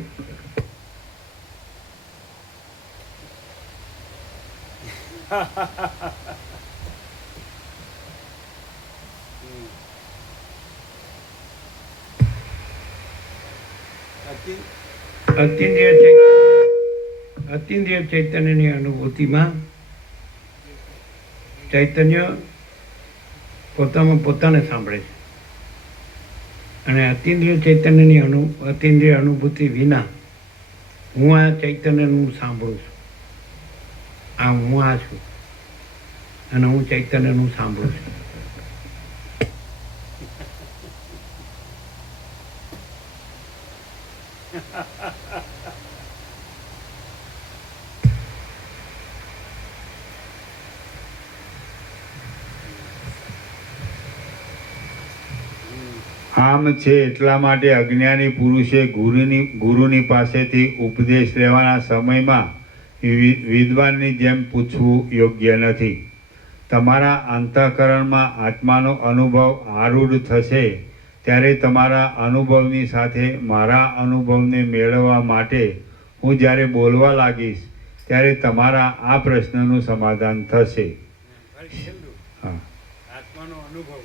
અતિન્દ્રિય ચૈતન્યની અનુભૂતિમાં ચૈતન્ય પોતાને સાંભળે છે અને અતિન્દ્રિય ચૈતન્યની અતિન્દ્રિય અનુભૂતિ વિના હું આ ચૈતન્યનું સાંભળું છું. આ હું આ છું અને હું ચૈતન્યનું સાંભળું છું. આમ છે એટલા માટે અજ્ઞાની પુરુષે ગુરુની પાસેથી ઉપદેશ લેવાના સમયમાં વિદ્વાનની જેમ પૂછવું યોગ્ય નથી. તમારા અંતઃકરણમાં આત્માનો અનુભવ આરૂઢ થશે ત્યારે તમારા અનુભવની સાથે મારા અનુભવને મેળવવા માટે હું જ્યારે બોલવા લાગીશ ત્યારે તમારા આ પ્રશ્નનું સમાધાન થશે. ફરી છેલ્લું, હા, આત્માનો અનુભવ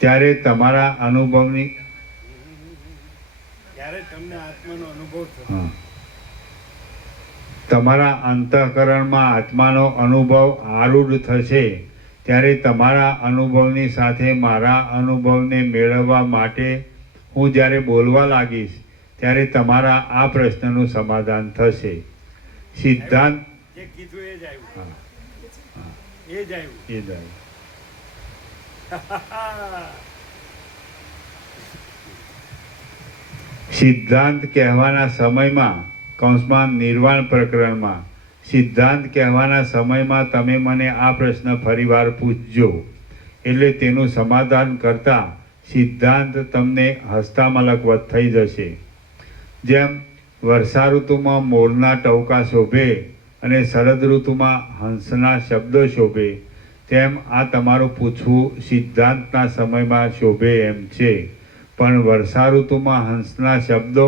ત્યારે તમારા અનુભવની ત્યારે તમને આત્માનો અનુભવ થશે. હા, તમારા અંતઃકરણમાં આત્માનો અનુભવ આરૂઢ થશે ત્યારે તમારા અનુભવની સાથે મારા અનુભવને મેળવવા માટે હું જ્યારે બોલવા લાગીશ ત્યારે તમારા આ પ્રશ્નનું સમાધાન થશે. સિદ્ધાંત જે કીધું એ જ આવ્યું. હા, એ જ આવ્યું. એ જ આવ્યું. સિદ્ધાંત કહેવાના સમયમાં કૌંસમાં નિર્વાણ પ્રકરણમાં સિદ્ધાંત કહેવાના સમયમાં તમે મને આ પ્રશ્ન ફરીવાર પૂછજો એટલે તેનું સમાધાન કરતા સિદ્ધાંત તમને હસ્તામલકવત થઈ જશે. જેમ વર્ષા ઋતુમાં મોરના ટવકા શોભે અને શરદ ઋતુમાં હંસના શબ્દો શોભે તેમ આ તમારું પૂછવું સિદ્ધાંતના સમયમાં શોભે એમ છે, પણ વર્ષા ઋતુમાં હંસના શબ્દો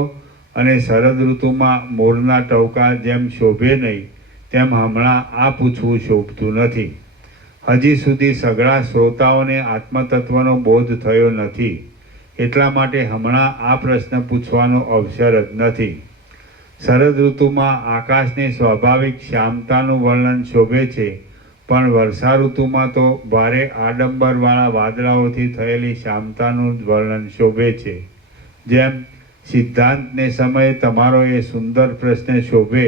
અને શરદ ઋતુમાં મોરના ટવકા જેમ શોભે નહીં તેમ હમણાં આ પૂછવું શોભતું નથી. હજી સુધી સઘળા શ્રોતાઓને આત્મતત્વનો બોધ થયો નથી એટલા માટે હમણાં આ પ્રશ્ન પૂછવાનો અવસર જ નથી. શરદ ઋતુમાં આકાશને સ્વાભાવિક શ્યામતાનું વર્ણન શોભે છે, પણ વર્ષા ઋતુમાં તો ભારે આડંબરવાળા વાદળાઓથી થયેલી શ્યામતાનું જ વર્ણન શોભે છે. જેમ સિદ્ધાંતને સમયે તમારો એ સુંદર પ્રશ્ન શોભે,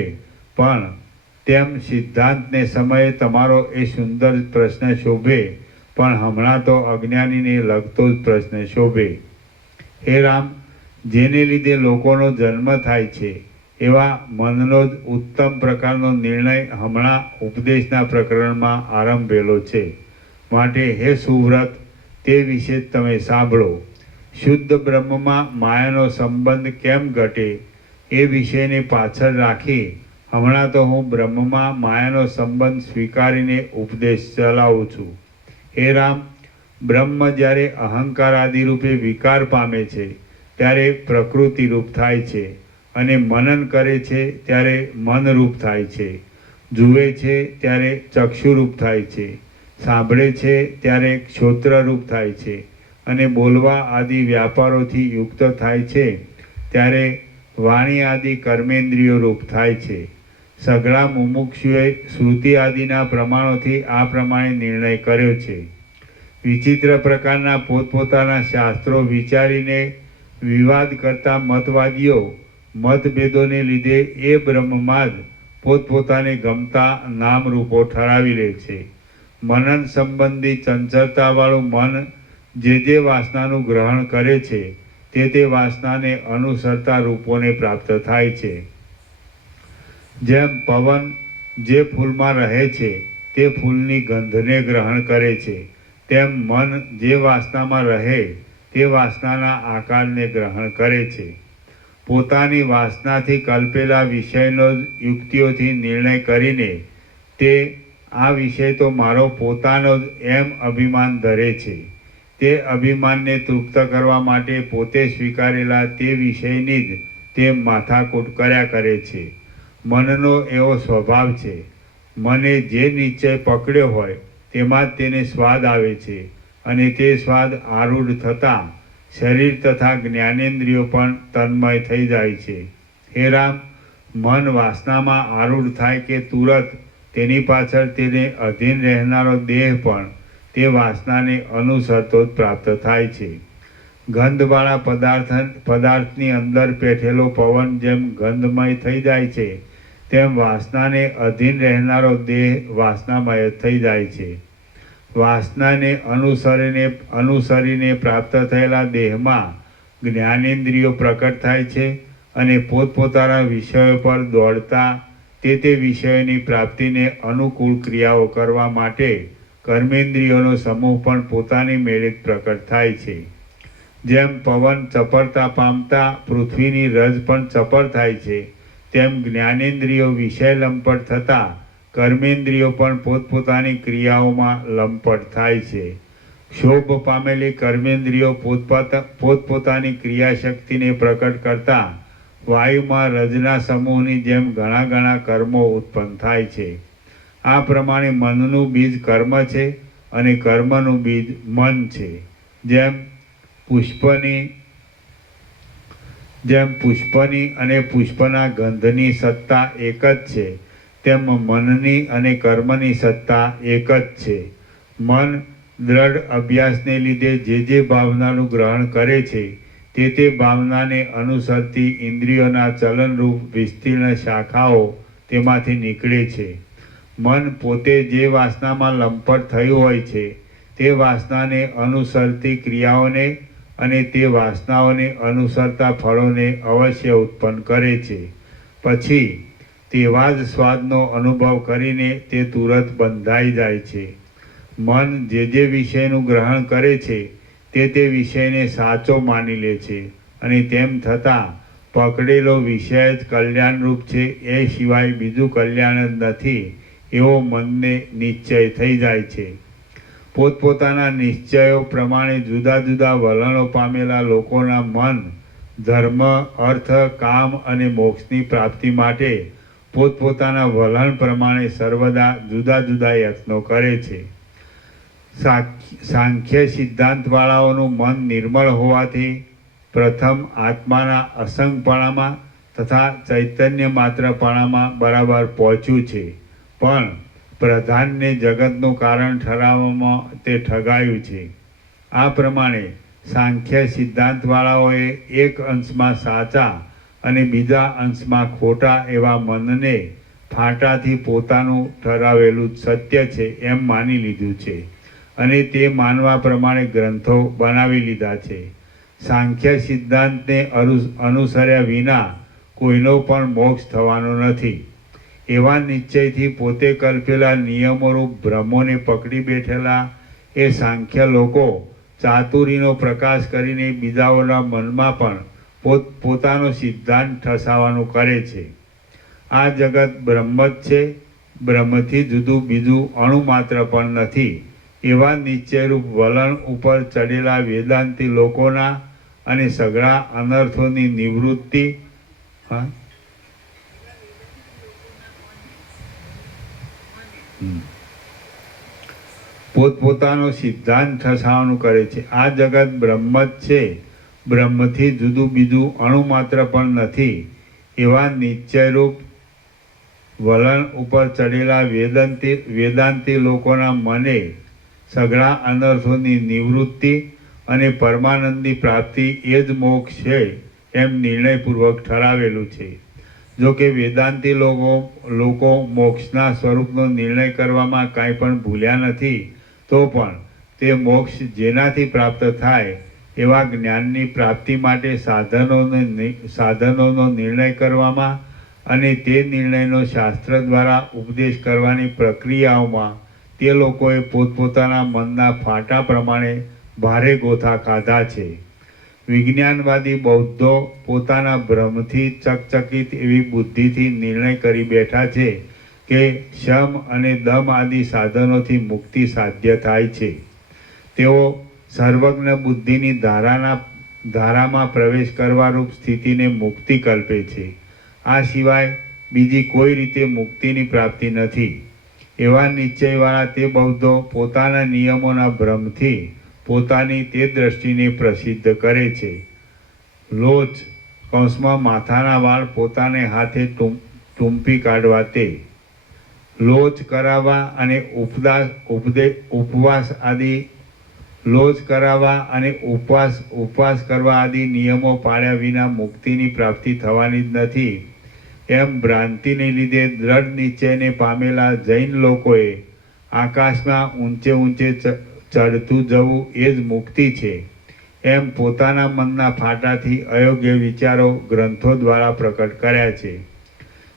પણ તેમ સિદ્ધાંતને સમયે તમારો એ સુંદર પ્રશ્ન શોભે, પણ હમણાં તો અજ્ઞાનીને લગતો જ પ્રશ્ન શોભે. હે રામ, જેને લીધે લોકોનો જન્મ થાય છે એવા મનનો જ ઉત્તમ પ્રકારનો નિર્ણય હમણાં ઉપદેશના પ્રકરણમાં આરંભેલો છે. માટે હે સુવ્રત, તે વિશે તમે સાંભળો. શુદ્ધ બ્રહ્મમાં માયાનો સંબંધ કેમ ઘટે એ વિષયને પાછળ રાખી હમણાં તો હું બ્રહ્મમાં માયાનો સંબંધ સ્વીકારીને ઉપદેશ ચલાવું છું. હે રામ, બ્રહ્મ જ્યારે અહંકાર આદિ રૂપે વિકાર પામે છે ત્યારે પ્રકૃતિ રૂપ થાય છે અને મનન કરે છે ત્યારે મનરૂપ થાય છે, જુએ છે ત્યારે ચક્ષુરૂપ થાય છે, સાંભળે છે ત્યારે ક્ષોત્રરૂપ થાય છે અને બોલવા આદિ વ્યાપારોથી યુક્ત થાય છે ત્યારે વાણી આદિ કર્મેન્દ્રિયો રૂપ થાય છે. સઘળા મુમુક્ષુએ શ્રુતિ આદિના પ્રમાણોથી આ પ્રમાણે નિર્ણય કર્યો છે. વિચિત્ર પ્રકારના પોતપોતાના શાસ્ત્રો વિચારીને વિવાદ કરતા મતવાદીઓ મતભેદોને લીધે એ બ્રહ્મમાં જ પોતપોતાને ગમતા નામરૂપો ઠરાવી લે છે. મનન સંબંધી ચંચળતાવાળું મન જે વાસનાનું ગ્રહણ કરે છે તે વાસનાને અનુસરતા રૂપોને પ્રાપ્ત થાય છે. જેમ પવન જે ફૂલમાં રહે છે તે ફૂલની ગંધને ગ્રહણ કરે છે, તેમ મન જે વાસનામાં રહે તે વાસનાના આકારને ગ્રહણ કરે છે. પોતાની વાસનાથી કલ્પેલા વિષયનો યુક્તિઓથી નિર્ણય કરીને તે આ વિષય તો મારો પોતાનો જ એમ અભિમાન ધરે છે. તે અભિમાનને તૃપ્ત કરવા માટે પોતે સ્વીકારેલા તે વિષયની જ તે માથાકૂટ કર્યા કરે છે. મનનો એવો સ્વભાવ છે, મને જે નિશ્ચય પકડ્યો હોય તેમાં જ તેને સ્વાદ આવે છે અને તે સ્વાદ આરૂઢ થતાં શરીર તથા જ્ઞાનેન્દ્રિયો પણ તન્મય થઈ જાય છે. હે રામ, મન વાસનામાં આરૂઢ થાય કે તુરત તેની પાછળ તેને અધીન રહેનારો દેહ પણ તે વાસનાને અનુસરતો જ પ્રાપ્ત થાય છે. ગંધવાળા પદાર્થની અંદર બેઠેલો પવન જેમ ગંધમય થઈ જાય છે તેમ વાસનાને અધીન રહેનારો દેહ વાસનામય થઈ જાય છે. વાસનાને અનુસરીને પ્રાપ્ત થયેલા દેહમાં જ્ઞાનેન્દ્રિયો પ્રકટ થાય છે અને પોતપોતાના વિષયો પર દોડતા તે વિષયોની પ્રાપ્તિને અનુકૂળ ક્રિયાઓ કરવા માટે કર્મેન્દ્રિયોનો સમૂહ પણ પોતાની મેળે જ પ્રકટ થાય છે. જેમ પવન ચપળતા પામતા પૃથ્વીની રજ પણ ચપળ થાય છે, તેમ જ્ઞાનેન્દ્રિયો વિષય લંપટ થતાં કર્મેન્દ્રિયો પણ પોતપોતાની ક્રિયાઓમાં લંપટ થાય છે. ક્ષોભ પામેલી કર્મેન્દ્રિયો પોતપોતાની ક્રિયાશક્તિને પ્રકટ કરતા વાયુમાં રજના સમૂહની જેમ ઘણા ઘણા કર્મો ઉત્પન્ન થાય છે. આ પ્રમાણે મનનું બીજ કર્મ છે અને કર્મનું બીજ મન છે. જેમ પુષ્પની અને પુષ્પના ગંધની સત્તા એક જ છે, તેમ મનની અને કર્મની સત્તા એક જ છે. મન દ્રઢ અભ્યાસને લીધે જે ભાવનાનું ગ્રહણ કરે છે તે ભાવનાને અનુસરતી ઇન્દ્રિયોના ચલનરૂપ વિસ્તીર્ણ શાખાઓ તેમાંથી નીકળે છે. મન પોતે જે વાસનામાં લંપટ થયું હોય છે તે વાસનાને અનુસરતી ક્રિયાઓને અને તે વાસનાઓને અનુસરતા ફળોને અવશ્ય ઉત્પન્ન કરે છે. પછી તેવા જ સ્વાદનો અનુભવ કરીને તે તુરત બંધાઈ જાય છે. મન જે વિષયનું ગ્રહણ કરે છે તે વિષયને સાચો માની લે છે અને તેમ થતાં પકડેલો વિષય જ કલ્યાણરૂપ છે એ સિવાય બીજું કલ્યાણ જ નથી એવો મનને નિશ્ચય થઈ જાય છે. પોતપોતાના નિશ્ચયો પ્રમાણે જુદા જુદા વલણો પામેલા લોકોના મન ધર્મ, અર્થ, કામ અને મોક્ષની પ્રાપ્તિ માટે પોતપોતાના વલણ પ્રમાણે સર્વદા જુદા જુદા યત્નો કરે છે. સાંખ્ય સિદ્ધાંતવાળાઓનું મન નિર્મળ હોવાથી પ્રથમ આત્માના અસંગપણામાં તથા ચૈતન્ય માત્રપણામાં બરાબર પહોંચ્યું છે, પણ પ્રધાનને જગતનું કારણ ઠરાવવામાં તે ઠગાયું છે. આ પ્રમાણે સાંખ્ય સિદ્ધાંતવાળાઓએ એક અંશમાં સાચા અને બીજા અંશમાં ખોટા એવા મનને ફાંટાથી પોતાનું ઠરાવેલું સત્ય છે એમ માની લીધું છે અને તે માનવા પ્રમાણે ગ્રંથો બનાવી લીધા છે. સાંખ્ય સિદ્ધાંતને અનુસર્યા વિના કોઈનો પણ મોક્ષ થવાનો નથી. એવા નિશ્ચયથી પોતે કલ્પેલા નિયમોરૂપ ભ્રમોને પકડી બેઠેલા એ સાંખ્ય લોકો ચાતુરીનો પ્રકાશ કરીને બીજાઓના મનમાં પણ પોતાનો સિદ્ધાંત ઠસાવાનું કરે છે. આ જગત બ્રહ્મ જ છે, બ્રહ્મથી જુદું બીજું અણુ માત્ર પણ નથી એવા નિશ્ચયરૂપ વલણ ઉપર ચડેલા વેદાંતી લોકોના અને સઘળા અનર્થોની નિવૃત્તિ પોતપોતાનો સિદ્ધાંત ઠસાવાનું કરે છે. આ જગત બ્રહ્મ જ છે, બ્રહ્મથી જુદું બીજું અણુ માત્ર પણ નથી એવા નિશ્ચયરૂપ વલણ ઉપર ચડેલા વેદાંતી લોકોના મને સઘળા અનર્થોની નિવૃત્તિ અને પરમાનંદની પ્રાપ્તિ એ જ મોક્ષ છે એમ નિર્ણયપૂર્વક ઠરાવેલું છે. જો કે વેદાંતી લોકો મોક્ષના સ્વરૂપનો નિર્ણય કરવામાં કાંઈ પણ ભૂલ્યા નથી, તો પણ તે મોક્ષ જેનાથી પ્રાપ્ત થાય એવા જ્ઞાનની પ્રાપ્તિ માટે સાધનોનો નિર્ણય કરવામાં અને તે નિર્ણયનો શાસ્ત્ર દ્વારા ઉપદેશ કરવાની પ્રક્રિયાઓમાં તે લોકોએ પોતપોતાના મનના ફાંટા પ્રમાણે ભારે ગોથા ખાધા છે. વિજ્ઞાનવાદી બૌદ્ધો પોતાના ભ્રમથી ચકચકિત એવી બુદ્ધિથી નિર્ણય કરી બેઠા છે કે શમ અને દમ આદિ સાધનોથી મુક્તિ સાધ્ય થાય છે. તેઓ સર્વજ્ઞ બુદ્ધિની ધારામાં પ્રવેશ કરવારૂપ સ્થિતિને મુક્તિ કલ્પે છે. આ સિવાય બીજી કોઈ રીતે મુક્તિની પ્રાપ્તિ નથી. એવા નિશ્ચયવાળા તે બૌદ્ધો પોતાના નિયમોના ભ્રમથી પોતાની તે દ્રષ્ટિને પ્રસિદ્ધ કરે છે. લોચ કૌંસમાં માથાના વાળ પોતાને હાથે ટૂંપી કાઢવા તે લોચ કરાવવા અને ઉપવાસ કરવા આદિ નિયમો પાળ્યા વિના મુક્તિની પ્રાપ્તિ થવાની જ નથી એમ ભ્રાંતિને લીધે દ્રઢ નિશ્ચયને પામેલા જૈન લોકોએ આકાશમાં ઊંચે ચડતું જવું એ જ મુક્તિ છે એમ પોતાના મનના ફાટાથી અયોગ્ય વિચારો ગ્રંથો દ્વારા પ્રકટ કર્યા છે.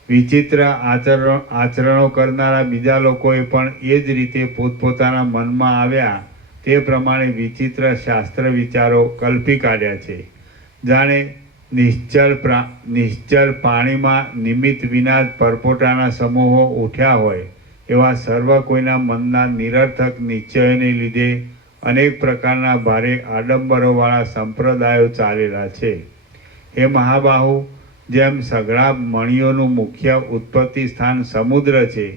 વિચિત્ર આચરણો કરનારા બીજા લોકોએ પણ એ જ રીતે પોતપોતાના મનમાં આવ્યા તે પ્રમાણે વિચિત્ર શાસ્ત્ર વિચારો કલ્પી કાઢ્યા છે. જાણે નિશ્ચળ પાણીમાં નિમિત્ત વિના જ પરપોટાના સમૂહો ઉઠ્યા હોય એવા સર્વ કોઈના મનના નિરર્થક નિશ્ચયોને લીધે અનેક પ્રકારના ભારે આડંબરોવાળા સંપ્રદાયો ચાલેલા છે. એ મહાબાહુ, જેમ સઘળા મણિયોનું મુખ્ય ઉત્પત્તિ સ્થાન સમુદ્ર છે,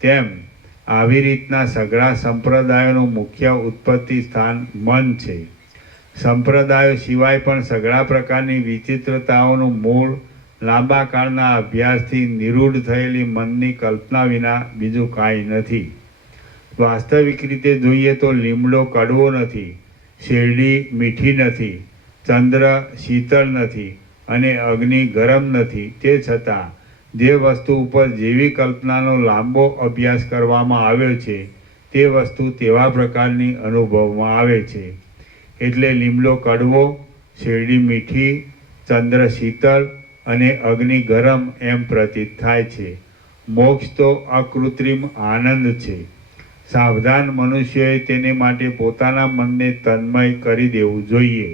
તેમ આવી રીતના સઘળા સંપ્રદાયોનું મુખ્ય ઉત્પત્તિ સ્થાન મન છે. સંપ્રદાયો સિવાય પણ સઘળા પ્રકારની વિચિત્રતાઓનું મૂળ લાંબા કાળના અભ્યાસથી નિરૂઢ થયેલી મનની કલ્પના વિના બીજું કાંઈ નથી. વાસ્તવિક રીતે જોઈએ તો લીમડો કડવો નથી, શેરડી મીઠી નથી, ચંદ્ર શીતળ નથી અને અગ્નિ ગરમ નથી. તે છતાં જે વસ્તુ ઉપર જેવી કલ્પનાનો લાંબો અભ્યાસ કરવામાં આવ્યો છે તે વસ્તુ તેવા પ્રકારની અનુભવમાં આવે છે. એટલે લીમડો કડવો, શેરડી મીઠી, ચંદ્ર શીતળ અને અગ્નિ ગરમ એમ પ્રતીત થાય છે. મોક્ષ તો અકૃત્રિમ આનંદ છે. સાવધાન મનુષ્યોએ તેને માટે પોતાના મનને તન્મય કરી દેવું જોઈએ,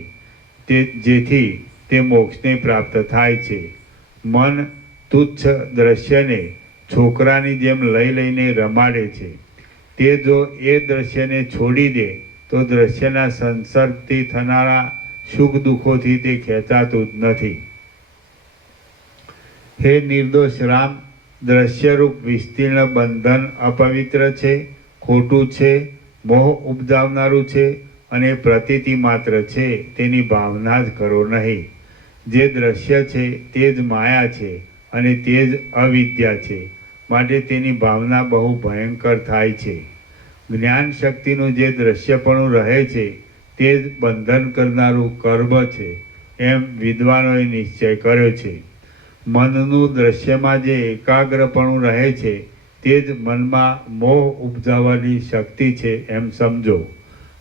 જેથી તે મોક્ષને પ્રાપ્ત થાય છે. મન તુચ્છ દ્રશ્યને છોકરાની જેમ લઈને રમાડે છે. તે જો એ દ્રશ્યને છોડી દે તો દ્રશ્યના સંસર્ગથી થનારા સુખ દુઃખોથી તે ખેંચાતું જ નથી. હે નિર્દોષ રામ, દ્રશ્યરૂપ વિસ્તીર્ણ બંધન અપવિત્ર છે, ખોટું છે, મોહ ઉપજાવનારું છે અને પ્રતીતિ માત્ર છે. તેની ભાવના જ કરો નહીં. જે દ્રશ્ય છે તે જ માયા છે અને તે જ અવિદ્યા છે, માટે તેની ભાવના બહુ ભયંકર થાય છે. જ્ઞાન શક્તિનું જે દ્રશ્યપણું રહે છે તે જ બંધન કરનારું કર્મ છે, એમ વિદ્વાનોએ નિશ્ચય કર્યો છે. મનનું દ્રશ્યમાં જે એકાગ્રપણું રહે છે તે જ મનમાં મોહ ઉપજાવવાની શક્તિ છે એમ સમજો.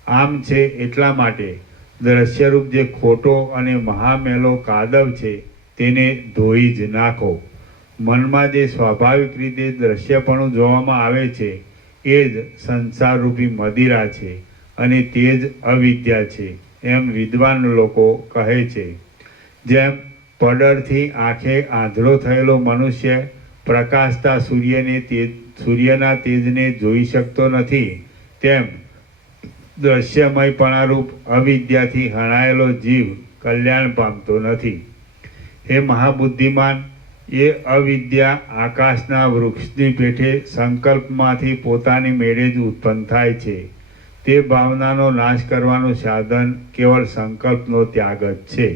આમ છે એટલા માટે દ્રશ્યરૂપ જે ખોટો અને મહામેલો કાદવ છે તેને ધોઈ જ નાખો. મનમાં જે સ્વાભાવિક રીતે દ્રશ્યપણું જોવામાં આવે છે એ જ સંસારરૂપી મદિરા છે અને તે જ અવિદ્યા છે, એમ વિદ્વાન લોકો કહે છે. જેમ પડળથી આંખે આંધળો થયેલો મનુષ્ય પ્રકાશતા સૂર્યના તેજને જોઈ શકતો નથી, તેમ દ્રશ્યમયપણારૂપ અવિદ્યાથી હણાયેલો જીવ કલ્યાણ પામતો નથી. હે મહાબુદ્ધિમાન, એ અવિદ્યા આકાશના વૃક્ષની પેઠે સંકલ્પમાંથી પોતાની મેળે જ ઉત્પન્ન થાય છે. તે ભાવનાનો નાશ કરવાનું સાધન કેવળ સંકલ્પનો ત્યાગ જ છે.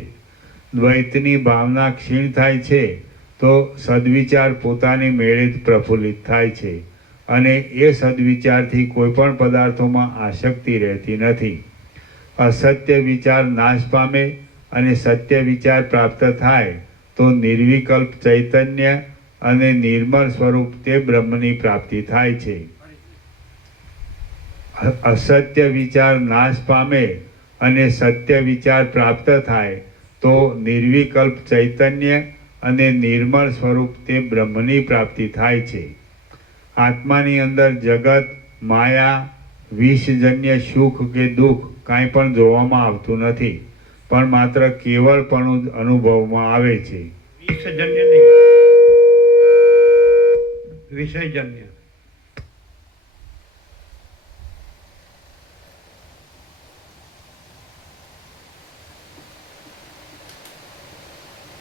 દ્વૈતની ભાવના ક્ષીણ થાય છે તો સદવિચાર પોતાની મેળે જ પ્રફુલ્લિત થાય છે અને એ સદવિચારથી કોઈ પણ પદાર્થોમાં આસક્તિ રહેતી નથી. અસત્ય વિચાર નાશ પામે અને સત્ય વિચાર પ્રાપ્ત થાય તો નિર્વિકલ્પ ચૈતન્ય અને નિર્મળ સ્વરૂપ તે બ્રહ્મની પ્રાપ્તિ થાય છે. અસત્ય વિચાર નાશ પામે અને સત્ય વિચાર પ્રાપ્ત થાય તો નિર્વિકલ્પ ચૈતન્ય અને નિર્મળ સ્વરૂપ તે બ્રહ્મની પ્રાપ્તિ થાય છે. આત્માની અંદર જગત, માયા, વિષજન્ય સુખ કે દુઃખ કાંઈ પણ જોવામાં આવતું નથી, પણ માત્ર કેવળપણું જ અનુભવમાં આવે છે. વિષજન્ય નહીં, વિષયજન્ય.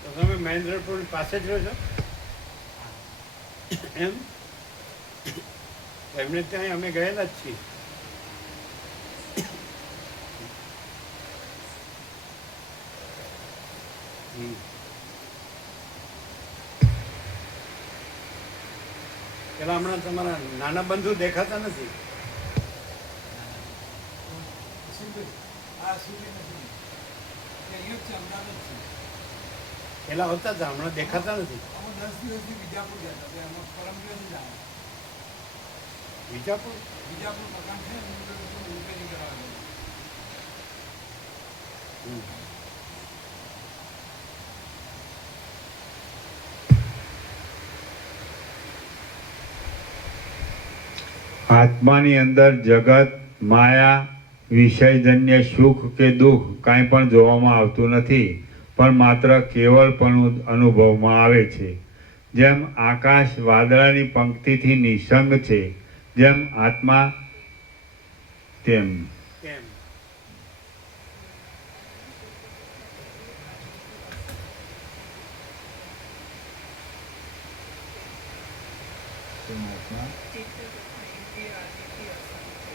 તો તમે મહેન્દ્રપુર પાસે જ રહો છો એમ? એમને ત્યાં અમે ગયેલા જ છીએ. પેલા હમણાં તમારા નાના બંધુ દેખાતા નથી. પેલા હોતા હતા, હમણાં દેખાતા નથી. વિજાપુર આત્માની અંદર જગત, માયા, વિષયજન્ય સુખ કે દુઃખ કાંઈ પણ જોવામાં આવતું નથી, પણ માત્ર કેવળપણું અનુભવમાં આવે છે. જેમ આકાશ વાદળાની પંક્તિથી નિસંગ છે, જેમ આત્મા તેમ કેમ ચિત્ત તથા ઇન્દ્રિય આદિથી અસંગ છે.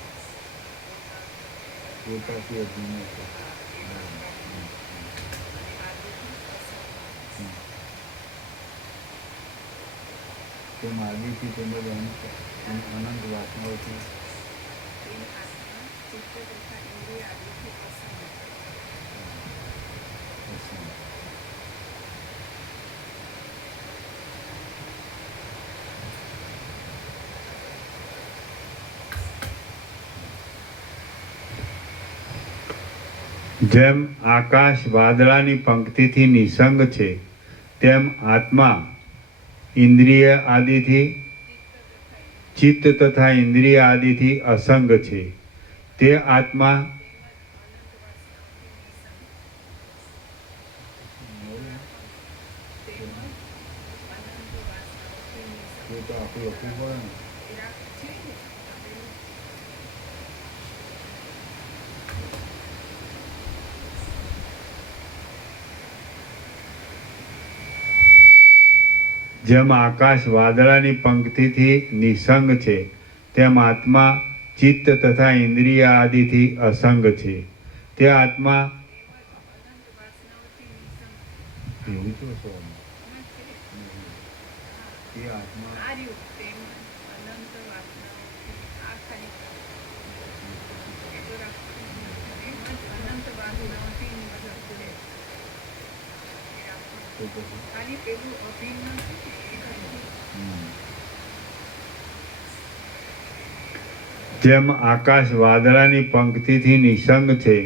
આદિથી તેમજ અનંત વાસનાઓથી એ આત્મા ચિત્ત તથા ઇન્દ્રિય આદિથી અસંગ છે. જેમ આકાશ વાદળાની પંક્તિથી નિસંગ છે, તેમ આત્મા ઇન્દ્રિય આદિથી ચિત્ત તથા ઇન્દ્રિય આદિથી અસંગ છે. તે આત્મા જેમ આકાશ વાદળાની પંક્તિથી નિસંગ છે, તેમ આત્મા ચિત્ત તથા ઇન્દ્રિય આદિથી અસંગ છે. તે આત્મા એવું તો એ આત્મા ખાલી પેલું અભિન્ન જેમ આકાશ વાદળાની પંક્તિથી નિસંગ છે,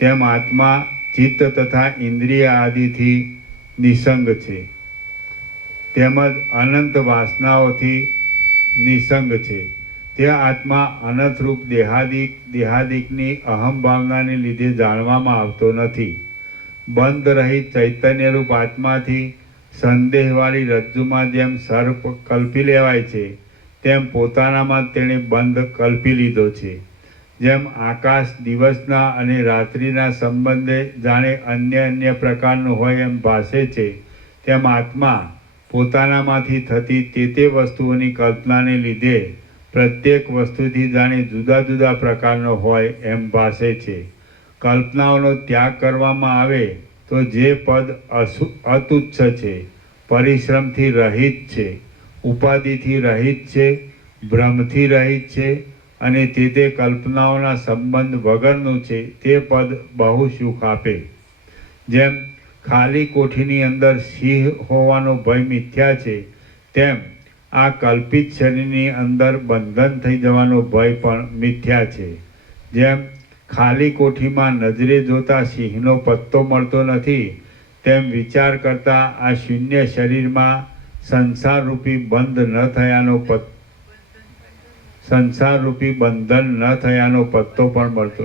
તેમ આત્મા ચિત્ત તથા ઇન્દ્રિય આદિથી નિસંગ છે, તેમજ અનંત વાસનાઓથી નિસંગ છે. તે આત્મા અનંતરૂપ દેહાદિકની અહમ ભાવનાને લીધે જાણવામાં આવતો નથી. બંધ રહિત ચૈતન્યરૂપ આત્માથી સંદેહવાળી રજ્જુમાં જેમ સર્પ કલ્પી લેવાય છે, તેમ પોતાનામાં તેણે બંધ કલ્પી લીધો છે. જેમ આકાશ દિવસના અને રાત્રિના સંબંધે જાણે અન્ય પ્રકારનું હોય એમ ભાસે છે, તેમ આત્મા પોતાનામાંથી થતી તે વસ્તુઓની કલ્પનાને લીધે પ્રત્યેક વસ્તુથી જાણે જુદા જુદા પ્રકારનો હોય એમ ભાસે છે. કલ્પનાઓનો ત્યાગ કરવામાં આવે તો જે પદ અતુચ્છ છે, પરિશ્રમથી રહિત છે, ઉપાધિથી રહિત છે, ભ્રમથી રહિત છે અને તે કલ્પનાઓના સંબંધ વગરનું છે, તે પદ બહુ સુખ આપે. જેમ ખાલી કોઠીની અંદર સિંહ હોવાનો ભય મિથ્યા છે, તેમ આ કલ્પિત શરીરની અંદર બંધન થઈ જવાનો ભય પણ મિથ્યા છે. જેમ ખાલી કોઠીમાં નજરે જોતા સિંહનો પત્તો મળતો નથી, તેમ વિચાર કરતા આ શૂન્ય શરીરમાં સંસારરૂપી બંધન ન થયાનો પત્તો પણ મળતો.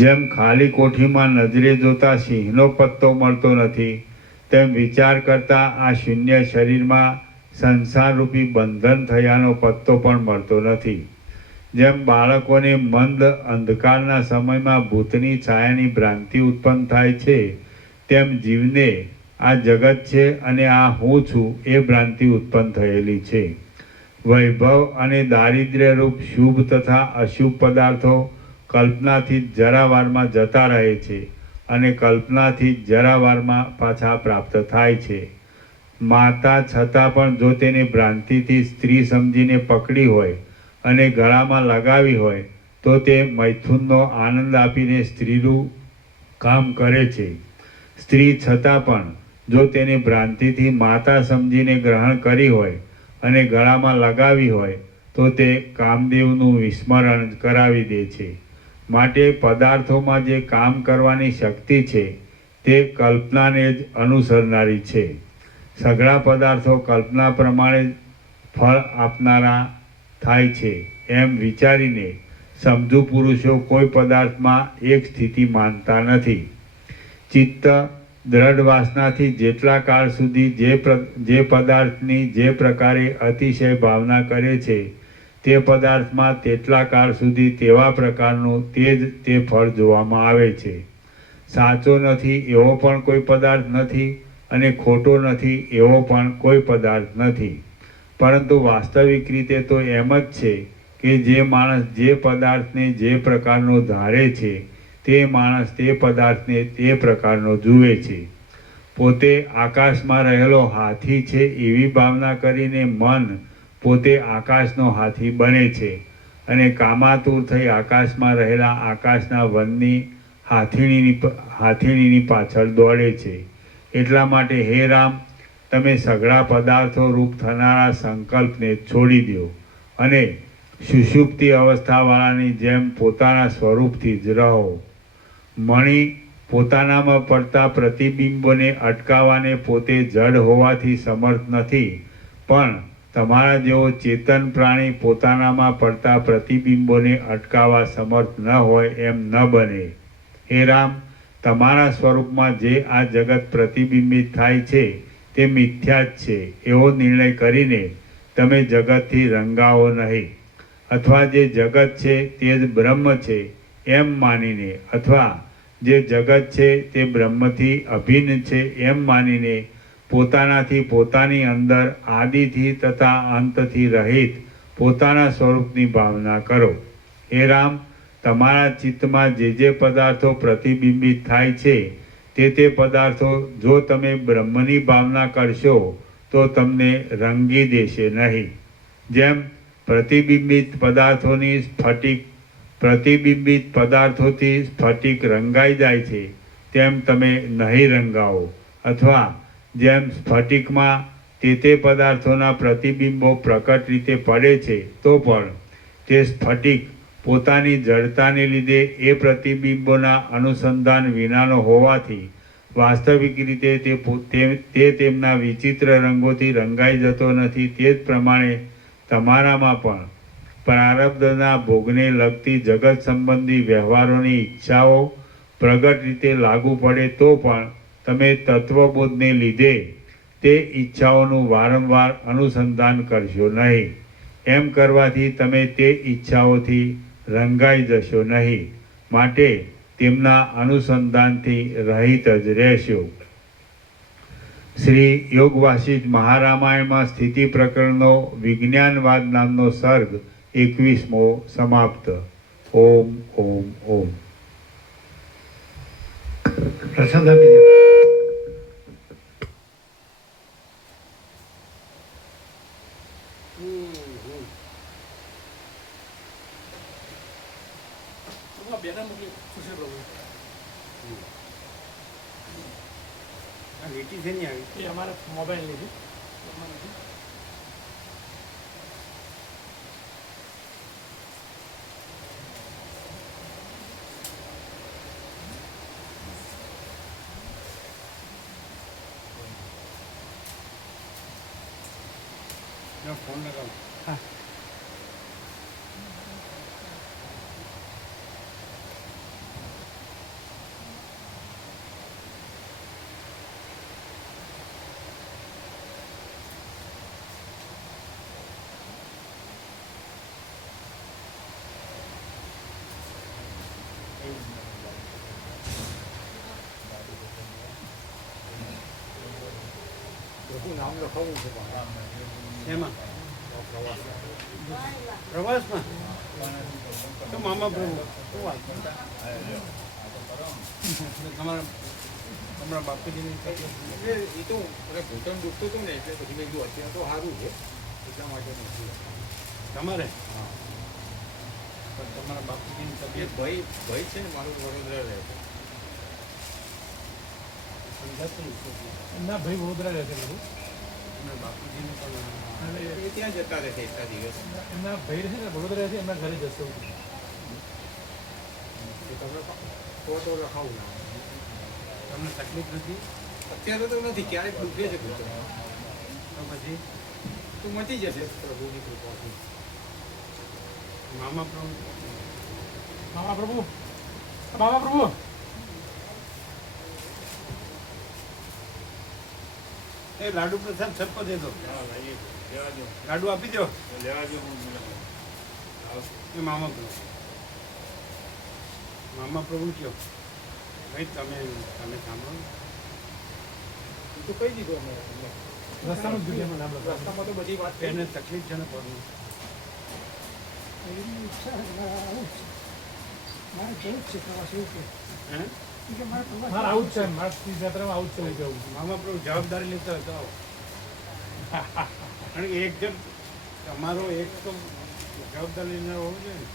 જેમ ખાલી કોઠીમાં નજરે જોતા સિંહનો પત્તો મળતો નથી, તેમ વિચાર કરતા આ શૂન્ય શરીરમાં સંસારરૂપી બંધન થયાનો પત્તો પણ મળતો નથી. જેમ બાળકોને મંદ અંધકારના સમયમાં ભૂતની છાયાની ભ્રાંતિ ઉત્પન્ન થાય છે, તેમ જીવને આ જગત છે અને આ હું છું એ ભ્રાંતિ ઉત્પન્ન થયેલી છે. વૈભવ અને દારિદ્ર્યરૂપ શુભ તથા અશુભ પદાર્થો કલ્પનાથી જરાવારમાં જતા રહે છે અને કલ્પનાથી જરાવારમાં પાછા પ્રાપ્ત થાય છે. માતા છતાં પણ જો તેને ભ્રાંતિથી સ્ત્રી સમજીને પકડી હોય અને ગળામાં લગાવી હોય તો તે મૈથુનનો આનંદ આપીને સ્ત્રીનું કામ કરે છે. સ્ત્રી છતાં પણ જો તેને ભ્રાંતિથી માતા સમજીને ગ્રહણ કરી હોય અને ગળામાં લગાવી હોય તો તે કામદેવનું વિસ્મરણ કરાવી દે છે. માટે પદાર્થોમાં જે કામ કરવાની શક્તિ છે તે કલ્પનાને જ અનુસરનારી છે. સઘળા પદાર્થો કલ્પના ફળ આપનારા થાય છે એમ વિચારીને સમજુ પુરુષો કોઈ પદાર્થમાં એક સ્થિતિ માનતા નથી. ચિત્ત દ્રઢ વાસનાથી જેટલા કાળ સુધી જે પદાર્થની જે પ્રકારે અતિશય ભાવના કરે છે તે પદાર્થમાં તેટલા કાળ સુધી તેવા પ્રકારનું તે ફળ જોવામાં આવે છે. સાચો નથી એવો પણ કોઈ પદાર્થ નથી અને ખોટો નથી એવો પણ કોઈ પદાર્થ નથી. પરંતુ વાસ્તવિક રીતે તો એમ જ છે કે જે માણસ જે પદાર્થને જે પ્રકારનો ધારે છે તે માણસ તે પદાર્થને તે પ્રકારનો જુએ છે. પોતે આકાશમાં રહેલો હાથી છે એવી ભાવના કરીને મન પોતે આકાશનો હાથી બને છે અને કામાતુર થઈ આકાશમાં રહેલા આકાશના વનની હાથીણીની પાછળ દોડે છે. એટલા માટે હે રામ, તમે સઘળા પદાર્થો રૂપ થનારા સંકલ્પને છોડી દો અને સુષુપ્તિ અવસ્થાવાળાની જેમ પોતાના સ્વરૂપથી જ રહો. મણિ પોતાનામાં પડતા પ્રતિબિંબોને અટકાવવાને પોતે જડ હોવાથી સમર્થ નથી, પણ તમારા જેવો ચેતન પ્રાણી પોતાનામાં પડતા પ્રતિબિંબોને અટકાવવા સમર્થ ન હોય એમ ન બને. હે રામ, તમારા સ્વરૂપમાં જે આ જગત પ્રતિબિંબિત થાય છે તે મિથ્યા જ છે એવો નિર્ણય કરીને તમે જગતથી રંગાવો નહીં, અથવા જે જગત છે તે જ બ્રહ્મ છે એમ માનીને, અથવા જે જગત છે તે બ્રહ્મથી અભિન્ન છે એમ માનીને પોતાનાથી પોતાની અંદર આદિથી તથા અંતથી રહિત પોતાના સ્વરૂપની ભાવના કરો. હે રામ, તમારા ચિત્તમાં જે પદાર્થો પ્રતિબિંબિત થાય છે તે પદાર્થો જો તમે બ્રહ્મની ભાવના કરશો તો તમને રંગી દેશે નહીં. જેમ પ્રતિબિંબિત પદાર્થોથી સ્ફટિક રંગાઈ જાય છે તેમ તમે નહીં રંગાવો, અથવા જેમ સ્ફટિકમાં તે પદાર્થોના પ્રતિબિંબો પ્રકટ રીતે પડે છે તો પણ તે સ્ફટિક પોતાની જડતાને લીધે એ પ્રતિબિંબોના અનુસંધાન વિનાનો હોવાથી વાસ્તવિક રીતે તે તેમના વિચિત્ર રંગોથી રંગાઈ જતો નથી. તે જ પ્રમાણે તમારામાં પણ પ્રારબ્ધના ભોગને લગતી જગત સંબંધી વ્યવહારોની ઈચ્છાઓ પ્રગટ રીતે લાગુ પડે તો પણ તમે તત્વબોધને લીધે તે ઈચ્છાઓનું વારંવાર અનુસંધાન કરશો નહીં. એમ કરવાથી તમે તે ઈચ્છાઓથી રંગાઈ જશો નહીં, માટે તેમના અનુસંધાનથી રહિત જ રહેશો. શ્રી યોગ વાસિષ્ઠ મહારામાયણમાં સ્થિતિ પ્રકરણનો વિજ્ઞાનવાદ નામનો સર્ગ 21મો સમાપ્ત. ઓમ ઓમ ઓમ. પ્રસાદ આપી દો. લીટી છે નહીં આવી એ અમારા મોબાઈલ લીધી ફોન લગાવો. નામ લખાવવું છે એમાં પ્રવાસમાં તો મામા પ્રભુ શું વાત તમારા બાપુજીની એ તો ઘૂંટણ દુખતું હતું ને એટલે પછી મેં કીધું અત્યારે તો સારું છે એટલા માટે નથી. તમારે પણ તમારા બાપુજીની તબિયત ભાઈ છે ને મારું વડોદરા રહે છે. સમજાતું ના ભાઈ વડોદરા રહે છે મારું. એમના બાપુજીને પણ એ ત્યાં જતા રહે છે એટલા દિવસ. એમના ભાઈ રહે છે વડોદરા રહે છે, એમના ઘરે જશો. તમને તો લખાવું ના તમને તકલીફ નથી અત્યારે તો નથી, ક્યારેક દુખે છે ઘૂંટણ. તો પછી તો તો મચી જશે પ્રભુની કૃપાથી. મામા પ્રભુ મામા પ્રભુ મામા પ્રભુ એ લાડુ પ્રસાદ સબકો દે દો, લેવા દો, લાડુ આપી દો. લેવા દો. હું એ મામા પ્રભુ કયો ભાઈ તમે સાંભળો. તો કહી દીધું અમે રસ્તાનું જ જગ્યામાં નામ લખાવ્યું. રસ્તામાં તો બધી વાત એને તકલીફ છે ને પગનું. એની ઈચ્છા છે, મારે આવું જ છે. મારે જવું જ છે પ્રવાસ એવું કે હે કે મારે પ્રવાસ મારે આવું જ છે મારે તીર્થયાત્રામાં આવું જ છે એવું કેવું. મામા પ્રભુ જવાબદારી લેતા હતા આવો. કારણ કે એક જણ તમારો એક તો જવાબદારી લેનાર હોવું જોઈએ ને.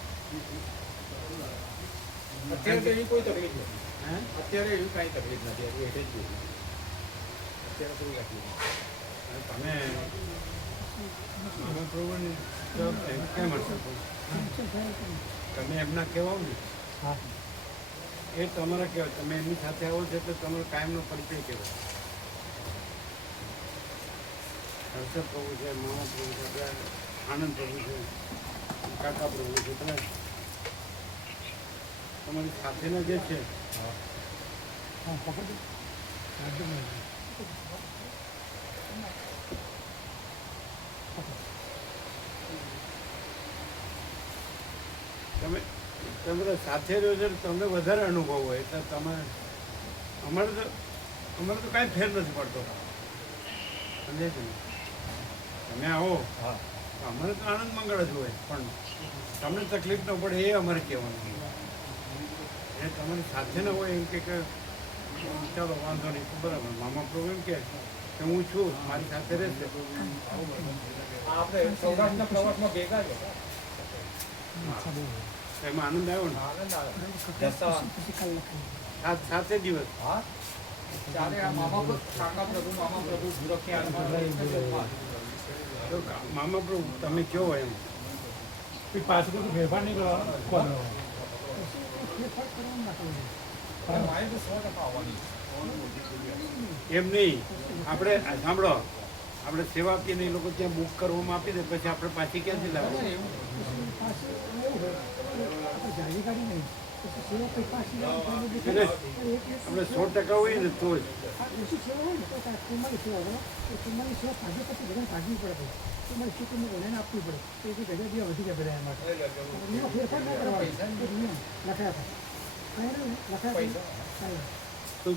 અત્યારે તો એવી કોઈ તકલીફ નથી. હે અત્યારે એવી કાંઈ તકલીફ નથી. હજુ એટલે જ જોયું. અત્યારે કોઈ તકલીફ નથી. અને તમે મામા પ્રભુની જવાબદારી કેમ હશે? તમે એમના કહેવાઓ ને, હા એ તમારા કહેવાય. તમે એમની સાથે આવો છો તો તમારો કાયમનો પરિચય કહેવાય. હર્ષદ પ્રભુ છે, મામા પ્રભુ છે, બધા આનંદ પ્રભુ છે, કાકા પ્રભુ છે, તમે તમારી સાથેના જે છે હા પકડ તમે બધા સાથે રહ્યો છો તમને વધારે અનુભવ હોય એટલે તમે અમારે તો કાંઈ ફેર નથી પડતો. સમજે છે ને? તમે આવો હા તો અમારે તો આનંદ મંગળ જ હોય, પણ તમને તકલીફ ન પડે એ અમારે કહેવાનું. એ તમારી સાથે ન હોય એમ કે ચાલો વાંધો નહીં તો બરાબર. મામા પ્રભુ એમ કે હું છું, મારી સાથે રહેશે. આપણે સૌરાષ્ટ્રના પ્રવાસમાં ભેગા છે. એમાં આનંદ આવ્યો ને? આનંદ આવે. પછી કાલ લખાય સાતે દિવસ. હા ત્યારે આ મામા કાકા પ્રભુ મામા પ્રભુ સુરક્ષા તો મામા પ્રભુ તમે કહો એમ. પછી પાછું બધું ફેરફાર નહીં કરવાનો. ફેરફાર કરવાનું ના કરવું. મારે તો 100% આવવાની. એમ નહીં, આપણે સાંભળો, આપણે સેવા આપીને એ લોકો ત્યાં બુક કરવામાં આપી દે, પછી આપણે પાછી ક્યાંથી લાવવાની? પછી પાછી એવું હોય આપણે જાજી કાઢી નહીં પછી સેવા પછી પાછી એટલે આપણે 100% હોય ને તો જ. ઓછી સેવા હોય ને તો કુમારી સેવા બરાબર તો કુમારી સેવા ભાગ્ય પછી બધાને ભાગવી પડે કુમારી છોકરીને બધાને આપવી પડે તો એ ગજા બે વધી જાય બધા એમાં એમાં ફેરફાર ના કરવાનો લખાયા હતા લખાયા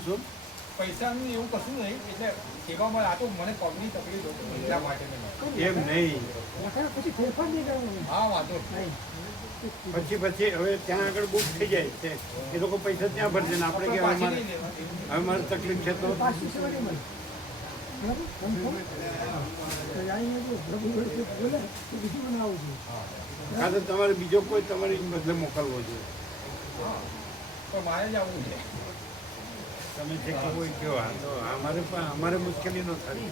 શું પૈસાનું એવું કશું નહીં. એટલે સેવામાં આ તો મને પગની તકલીફ હતી એટલા માટે મેં એમ નહીં, લખાયા પછી ફેરફાર નહીં કરવાનો હા વાંધો નહીં. પછી હવે ત્યાં આગળ બુક થઈ જાય છે, એ લોકો પૈસા ત્યાં ભરશે ને આપણે કે હવે પાછી મારે નહીં લેવાની. હવે મારે તકલીફ છે તો પાછી સેવા નહીં મળે બરાબર અહીંયા પ્રભુ બોલે તો બીજું બનાવવું જોઈએ કાં તો તમારે બીજો કોઈ તમારી બદલે મોકલવો જોઈએ. હા પણ મારે જ આવવું છે. તમે જે કહો એ કહો. આ તો અમારે મુશ્કેલી ન થાય.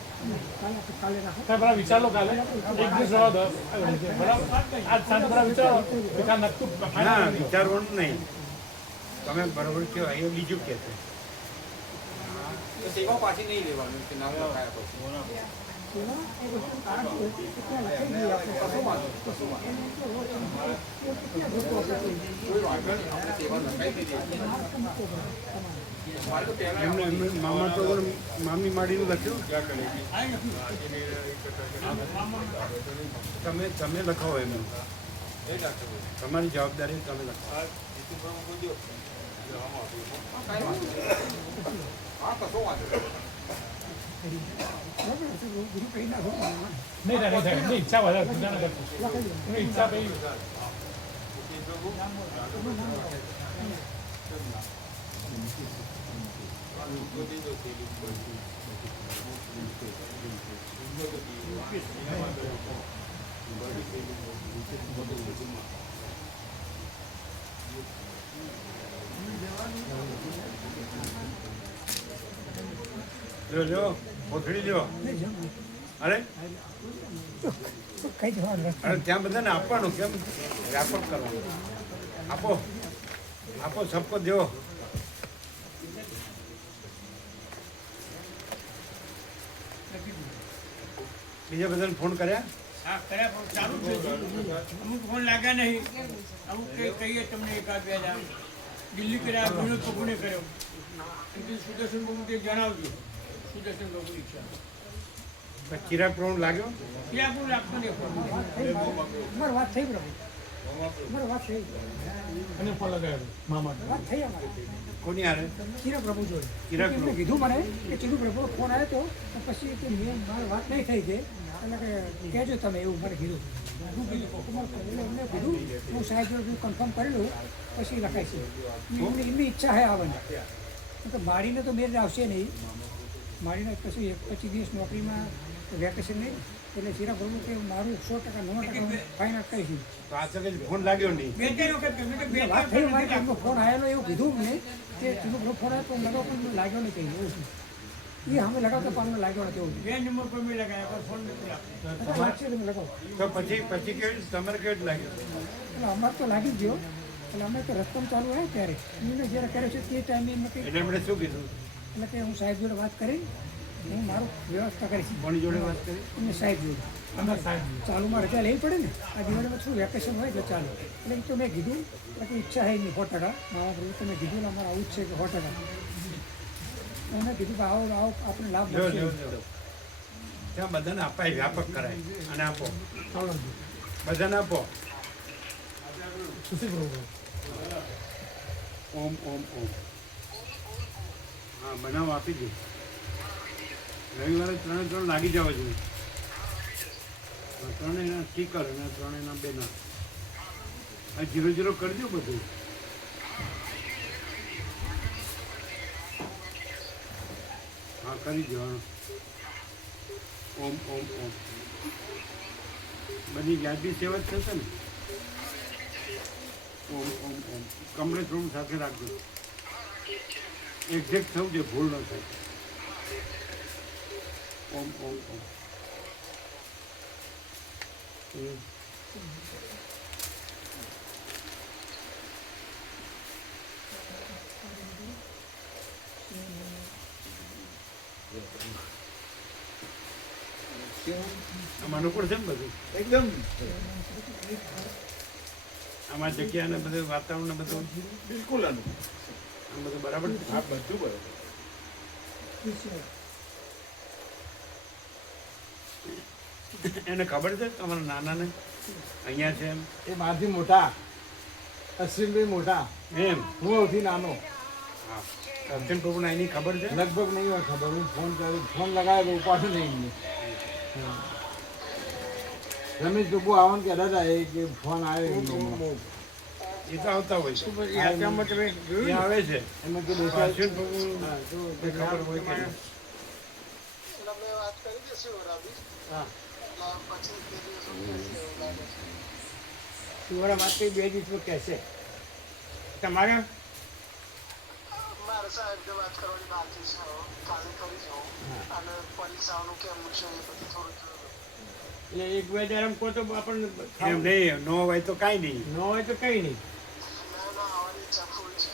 કાલે રાખો સાહેબ બરાબર વિચાર લો કાલે એક દિવસ રહેવા દો બરાબર આજ સાંજે બરાબર વિચારો કાલ નક્કી ના વિચારવાનું નહીં, તમે બરોબર કહો. એ બીજું કે છે તો સેવા પાછી નહીં લેવાનું કે નામ લખાયા પછી. સેવા એ વસ્તુ કારણ શું હોય કે ત્યાં લખાઈ દઈએ આપણે કશો વાંધો નહીં, કશો વાંધો નહીં. કોઈ વાંધો નહીં. આપણે સેવા લખાઈ દીધી. મારે તો પહેલા એમને મામા તો મામી માડીનું લખ્યું. તમે લખાવો એમનું, તમારી જવાબદારી તમે લખાવો. હા કશો વાંધો નહીં. બધું કહી નાખો નહીં થાય એમની ઈચ્છા વધારે ચિંતા ન કરશો એમની ઈચ્છા ભાઈ લ્યો કોથળી લ્યો. અરે કઈ જવાનું અરે ત્યાં બધાને આપવાનું, કેમ વ્યાપક કરવાનું. આપો આપો સબકો દો. બીજા બધાને ફોન કર્યા? હા કર્યા પણ ચાલુ જ છે. અમુક ફોન લાગ્યા નહીં, અમુક કહીએ તમને એકાદ બે હજાર. દિલ્હી કર્યા, વિનોદ કપૂરને કર્યો. સુદર્શન બાબુ તે જણાવજો. સુદર્શન બાબુ ઈચ્છા ચિરાગ પ્રભુ લાગ્યો? ત્યાં આપણું લાગતો નહીં ફોન. અમારી વાત થઈ પ્રભુ, અમારી વાત થઈ, અને ફોન લગાવ્યો મામા વાત થઈ અમારી. કોની હારે? ચિરાગ પ્રભુ જોડે ચિરાગ એમને પ્રભુ. કીધું મને કે ચિરાગ પ્રભુનો ફોન આવ્યો હતો તો પછી કે મારી વાત નહીં થઈ છે એટલે કે કહેજો તમે, એવું મને કીધું. હું કીધું એટલે એમને કીધું હું સાહેબ જોડે કન્ફર્મ કરેલું પછી લખાય છે. એમની ઈચ્છા છે આવવાની. તો મારીને તો મેળ આવશે નહીં, મારીને પછી 25 દિવસ નોકરીમાં વેકેશન નહીં, એટલે ચિરાગ પ્રભુ કે મારું 100% ફાઇનલ કરીશું. તો આ સગે ફોન લાગ્યો નહીં? બે ત્રણ વખત કહ્યું કે બે વાત થઈ મારી કે એમનો ફોન આવેલો એવું કીધું મને કે ચિરાગ પ્રભુ ફોન આવ્યો તો મને પણ લાગ્યો નહીં કંઈ એવું છે. એ અમે લગાવતો પણ અમને લાગ્યો નથી એવું. બે નંબર પર મેં લગાવ્યા પણ ફોન નથી લાગતો. એટલે લાગશે તમે લગાવો. તો પછી કેવી તમારે કેવી લાગ્યો? એટલે અમારે તો લાગી જ ગયો. એટલે અમે તો રસ્તમ ચાલુ હોય ત્યારે એમને જ્યારે કર્યો છે તે ટાઈમે એમને કંઈ એટલે એમણે શું કીધું? એટલે કે હું સાહેબ જોડે વાત કરી, હું મારું વ્યવસ્થા કરીશ. કોની જોડે વાત કરી? એમને સાહેબ જોડે. અમે સાહેબ ચાલુમાં રજા લેવી પડે ને, આ દિવાળીમાં શું વેકેશન હોય એટલે ચાલે. એટલે એ તો મેં કીધું એટલે કે ઈચ્છા છે નહીં 100%. મારા પ્રભુ તમે કીધું ને અમારે આવું જ છે કે 100%. એમને કીધું કે આવો આવો આપણે લાભ જો મળશે. જો જો ત્યાં બધાને અપાય, વ્યાપક કરાય અને આપો, બધાને આપો. સુશી પ્રભુ ઓમ ઓમ ઓમ. હા, બનાવ આપી દે. રવિવારે 3 લાગી જવા જોઈએ. 3 એના સ્ટીકર અને 3 એના બેનર. આ 0-0 કરી દો બધું. હા, કરી દો. હા. ઓમ ઓમ ઓમ. બધી વ્યાજબી સેવા જ થશે ને? ઓમ ઓમ ઓમ. કમરે થોડું સાથે રાખજો. એક્ઝેક્ટ થવું જોઈએ, ભૂલ ન થાય. ઓમ ઓમ ઓમ. આમાં અનુકૂળ છે ને બધું? એકદમ આમાં જગ્યા ને બધું વાતાવરણ ને બધું બિલકુલ અનુકૂળ. આમ બધું બરાબર છે? હા, બધું બરાબર. એને ખબર છે તમારા નાનાને અહીંયા છે એમ? એ મારથી મોટા, અશ્વિનભાઈ મોટા, એમ? હું સૌથી નાનો. હા. અર્જુન પ્રભુને એની ખબર છે? લગભગ નહીં હોય ખબર. હું ફોન લગાવ્યો તો ઉપાડો નહીં એમને. રમેશ પ્રભુ આવવાનું કહેતા હતા એ કે ફોન આવ્યો એમનો. એ તો આવતા હોય છે. એ આચામાં તમે એ જોયું આવે છે. એમાં કે અર્જુન પ્રભુ ખબર હોય કે નહીં? સુવાળા વાત કરી 2 દિવસમાં કહેશે. તમારે મારે સાહેબ જો વાત કરવાની બાકી છે, કાલે કરી જાઉં અને પરીક્ષાનું કેમનું છે એ બધું થોડું એટલે 1-2 હજાર કહો તો આપણને એમ નહીં, ન હોય તો કાંઈ નહીં. ન હોય તો કંઈ નહીં. ના આવવાની ઈચ્છા ફૂલ છે.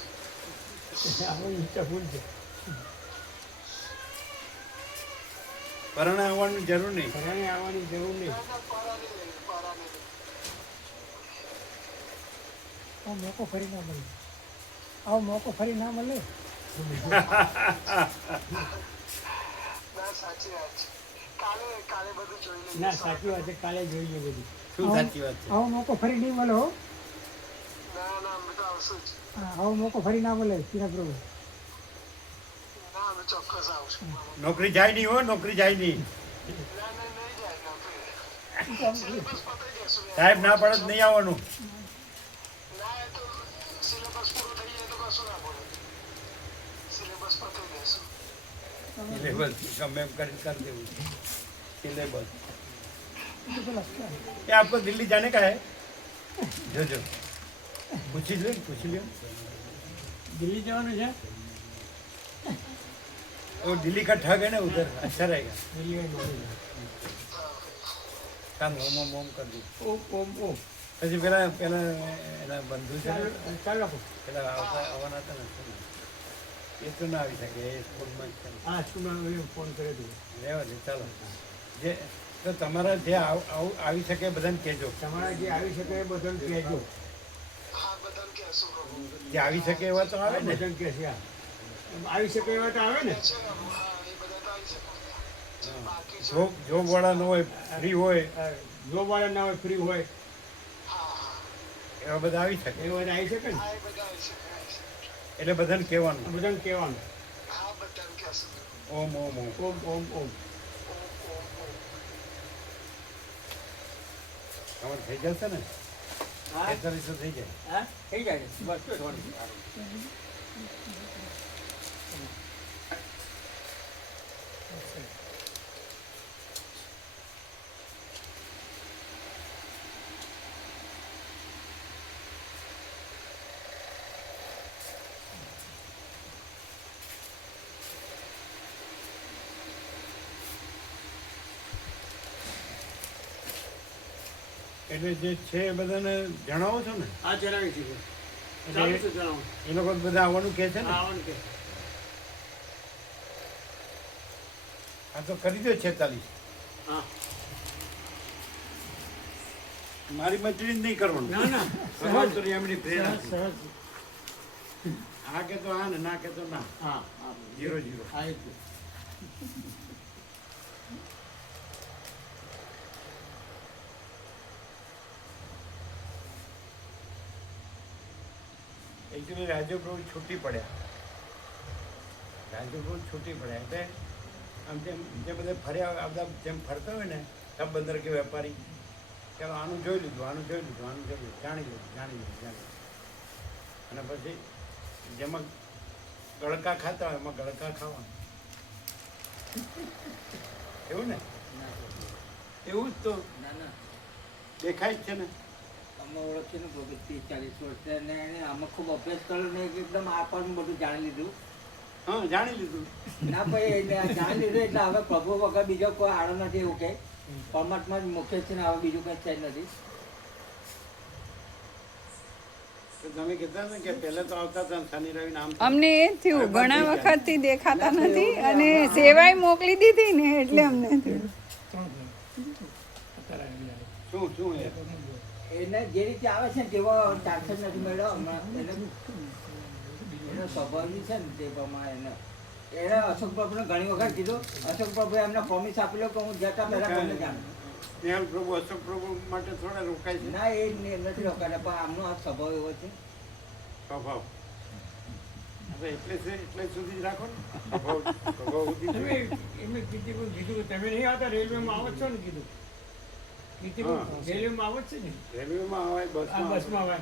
આપણી ઈચ્છા ફૂલ છે. પરણે આવવાની જરૂર નહીં. ઘરે આવવાની જરૂર નહીં. પરાની નહીં. આવો મોકો ફરી ના મળે, આવો મોકો ફરી ના મળે. ના, સાચી વાત છે. કાલે બધું જોઈ લઈએ. ના સાચી વાત છે, કાલે જોઈએ બધું. શું સાચી વાત છે? આવો મોકો ફરી નહીં મળે હો. ના અમે તો આવશું જ. હા, આવો મોકો ફરી ના મળે ચિરાગ પ્રભુ. ના અમે ચોક્કસ આવશું. નોકરી જાય નહીં હો, નોકરી જાય નહીં. નહીં જાય નોકરી. સિલેબસ પતાવી દેશું. સાહેબ ના પડે તો નહીં આવવાનું. ના એ તો સિલેબસ પૂરો થઈ જાય તો કશું ના બોલે. સિલેબસ પતાવી દેશું. સિલેબસ ગમે એમ કરી દેવું. सिलेबस ये आपको दिल्ली जाने का है? जो जो पूछ लियो दिल्ली जवान है। वो दिल्ली का ठग है ना, उधर अच्छा रहेगा। दिल्ली में काम ओम ओम ओम कर दो। ओम ओम ओम પછી પેલા પેલા એના બંધુ છે ચાલો પેલા આવવાના હતા ને એ તો ના આવી શકે, એ સ્કૂલમાં જ છે. હા સ્કૂલમાં ફોન કર્યો હતો. રહેવા દે ચાલો. જે તો તમારા જે આવી શકે એ બધાને કહેજો. તમારા જે આવી શકે એ બધાને કહેજો. હા બધાને કહેશું પ્રભુ. જે આવી શકે એવા તો આવે ને. બધાને કહેશે આ. આવી શકે એવા તો આવે ને. છે હા એ બધા તો આવી શકે. જે બાકી છે જોબ વાળા ન હોય, ફ્રી હોય, જોબવાળા ના હોય, ફ્રી હોય, હા એવા બધા આવી શકે. એ બધા આવી શકે ને. હા એ બધા આવી શકે. એટલે બધાને કહેવાનું. બધાને કહેવાનું. હા બધાને કહેશું. ઓમ ઓમ ઓમ. ઓમ ઓમ ઓમ. તમારે થઈ જશે ને? હા 43 થઈ જાય. હા થઈ જાય છે. બસ તો થોડી. એટલે જે છે એ બધાને જણાવો છો ને? હા જણાવી છે એટલે ચાલુ છે જણાવો. એ લોકો બધા આવવાનું કહે છે ને? આવવાનું કે આ તો કરી દો 46. હા મારી મજૂરી જ નહીં કરવાનું. ના ના સહજ તો એમની પ્રેરણા. સહજ. હા કે તો હા ને ના કે તો ના. હા હા 0-0. હા એ જ. એકચ્યુઅલી રાજુપ્રભુ છૂટી પડ્યા. રાજુપ્રભુ છૂટી પડ્યા એટલે આમ જે બધા ફર્યા આ બધા જેમ ફરતા હોય ને સબ બંદર કે વેપારી, ચાલો આનું જોઈ લીધું, આનું જોઈ લીધું, આનું જોઈ લીધું, જાણી લીધું. અને પછી જેમાં ગળકા ખાતા હોય એમાં ગળકા ખાવાનું. એવું ને? એવું જ તો ના ના દેખાય જ છે ને. અમે ઓળખીએ ને 30-40 વર્ષ અને એને આમાં ખૂબ અભ્યાસ કર્યો ને એકદમ આ પણ બધું જાણી લીધું. હા જાણી લીધું. ના ભાઈ એટલે આ જાણી લીધું એટલે હવે પ્રભુ વગર બીજો કોઈ આડો નથી એવું કે પરમાત્મા જ મુખ્ય છે ને હવે બીજું કંઈ છે જ નથી. તો તમે કહેતા ને કે પહેલા તો આવતા હતા શનિ રવિ નામ અમને એ થયું ઘણા વખતથી દેખાતા નથી અને સેવાય મોકલી દીધી ને એટલે અમને થયું. શું એ એને જે રીતે આવે છે ને તેવો ચાન્સ જ નથી મળ્યો હમણાં. એનો સ્વભાવ બી છે ને તે પ્રમાણે એને અશોક પ્રભુને ઘણી વખત કીધું. અશોક પ્રભુએ એમને પ્રોમિસ આપેલો કે હું જતા પહેલા તમને જાણું. સ્નેહલ પ્રભુ અશોક પ્રભુ માટે થોડા રોકાય છે. ના એ નથી રોકાયેલા પણ આમનો આ સ્વભાવ એવો છે. સ્વભાવ હવે એટલે સુધી જ રાખો ને. સ્વભાવ સુધી તમે એમને કીધું તમે નહીં આવતા રેલવેમાં આવો છો ને કીધું રેલવેમાં આવો જ છે ને રેલવેમાં આવે, આ બસમાં બસમાં આવે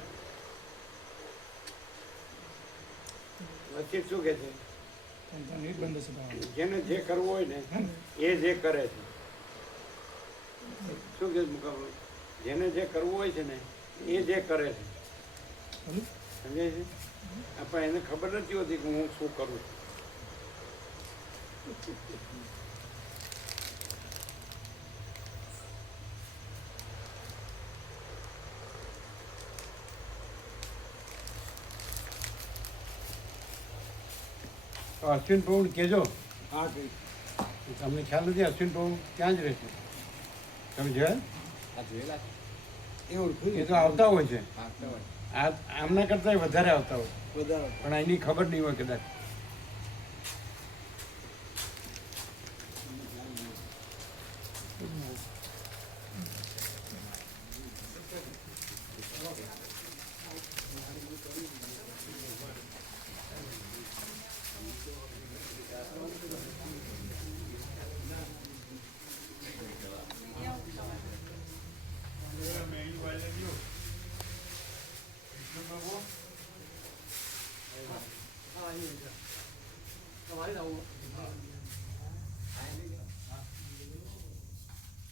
વચ્ચે શું કે છે બંધ છે જેને જે કરવું હોય ને એ જે કરે છે. શું કે મુકાબલો જેને જે કરવું હોય છે ને એ જે કરે છે. સમજાય છે? આપણે એને ખબર નથી હોતી કે હું શું કરું છું. તો અશ્વિન પ્રભુ કહેજો. હા તમને ખ્યાલ નથી અશ્વિન પ્રભુ ક્યાં જ રહેશે? તમે જોયા? એ તો આવતા હોય છે. આ આમના કરતાં વધારે આવતા હોય પણ એની ખબર નહીં હોય કદાચ.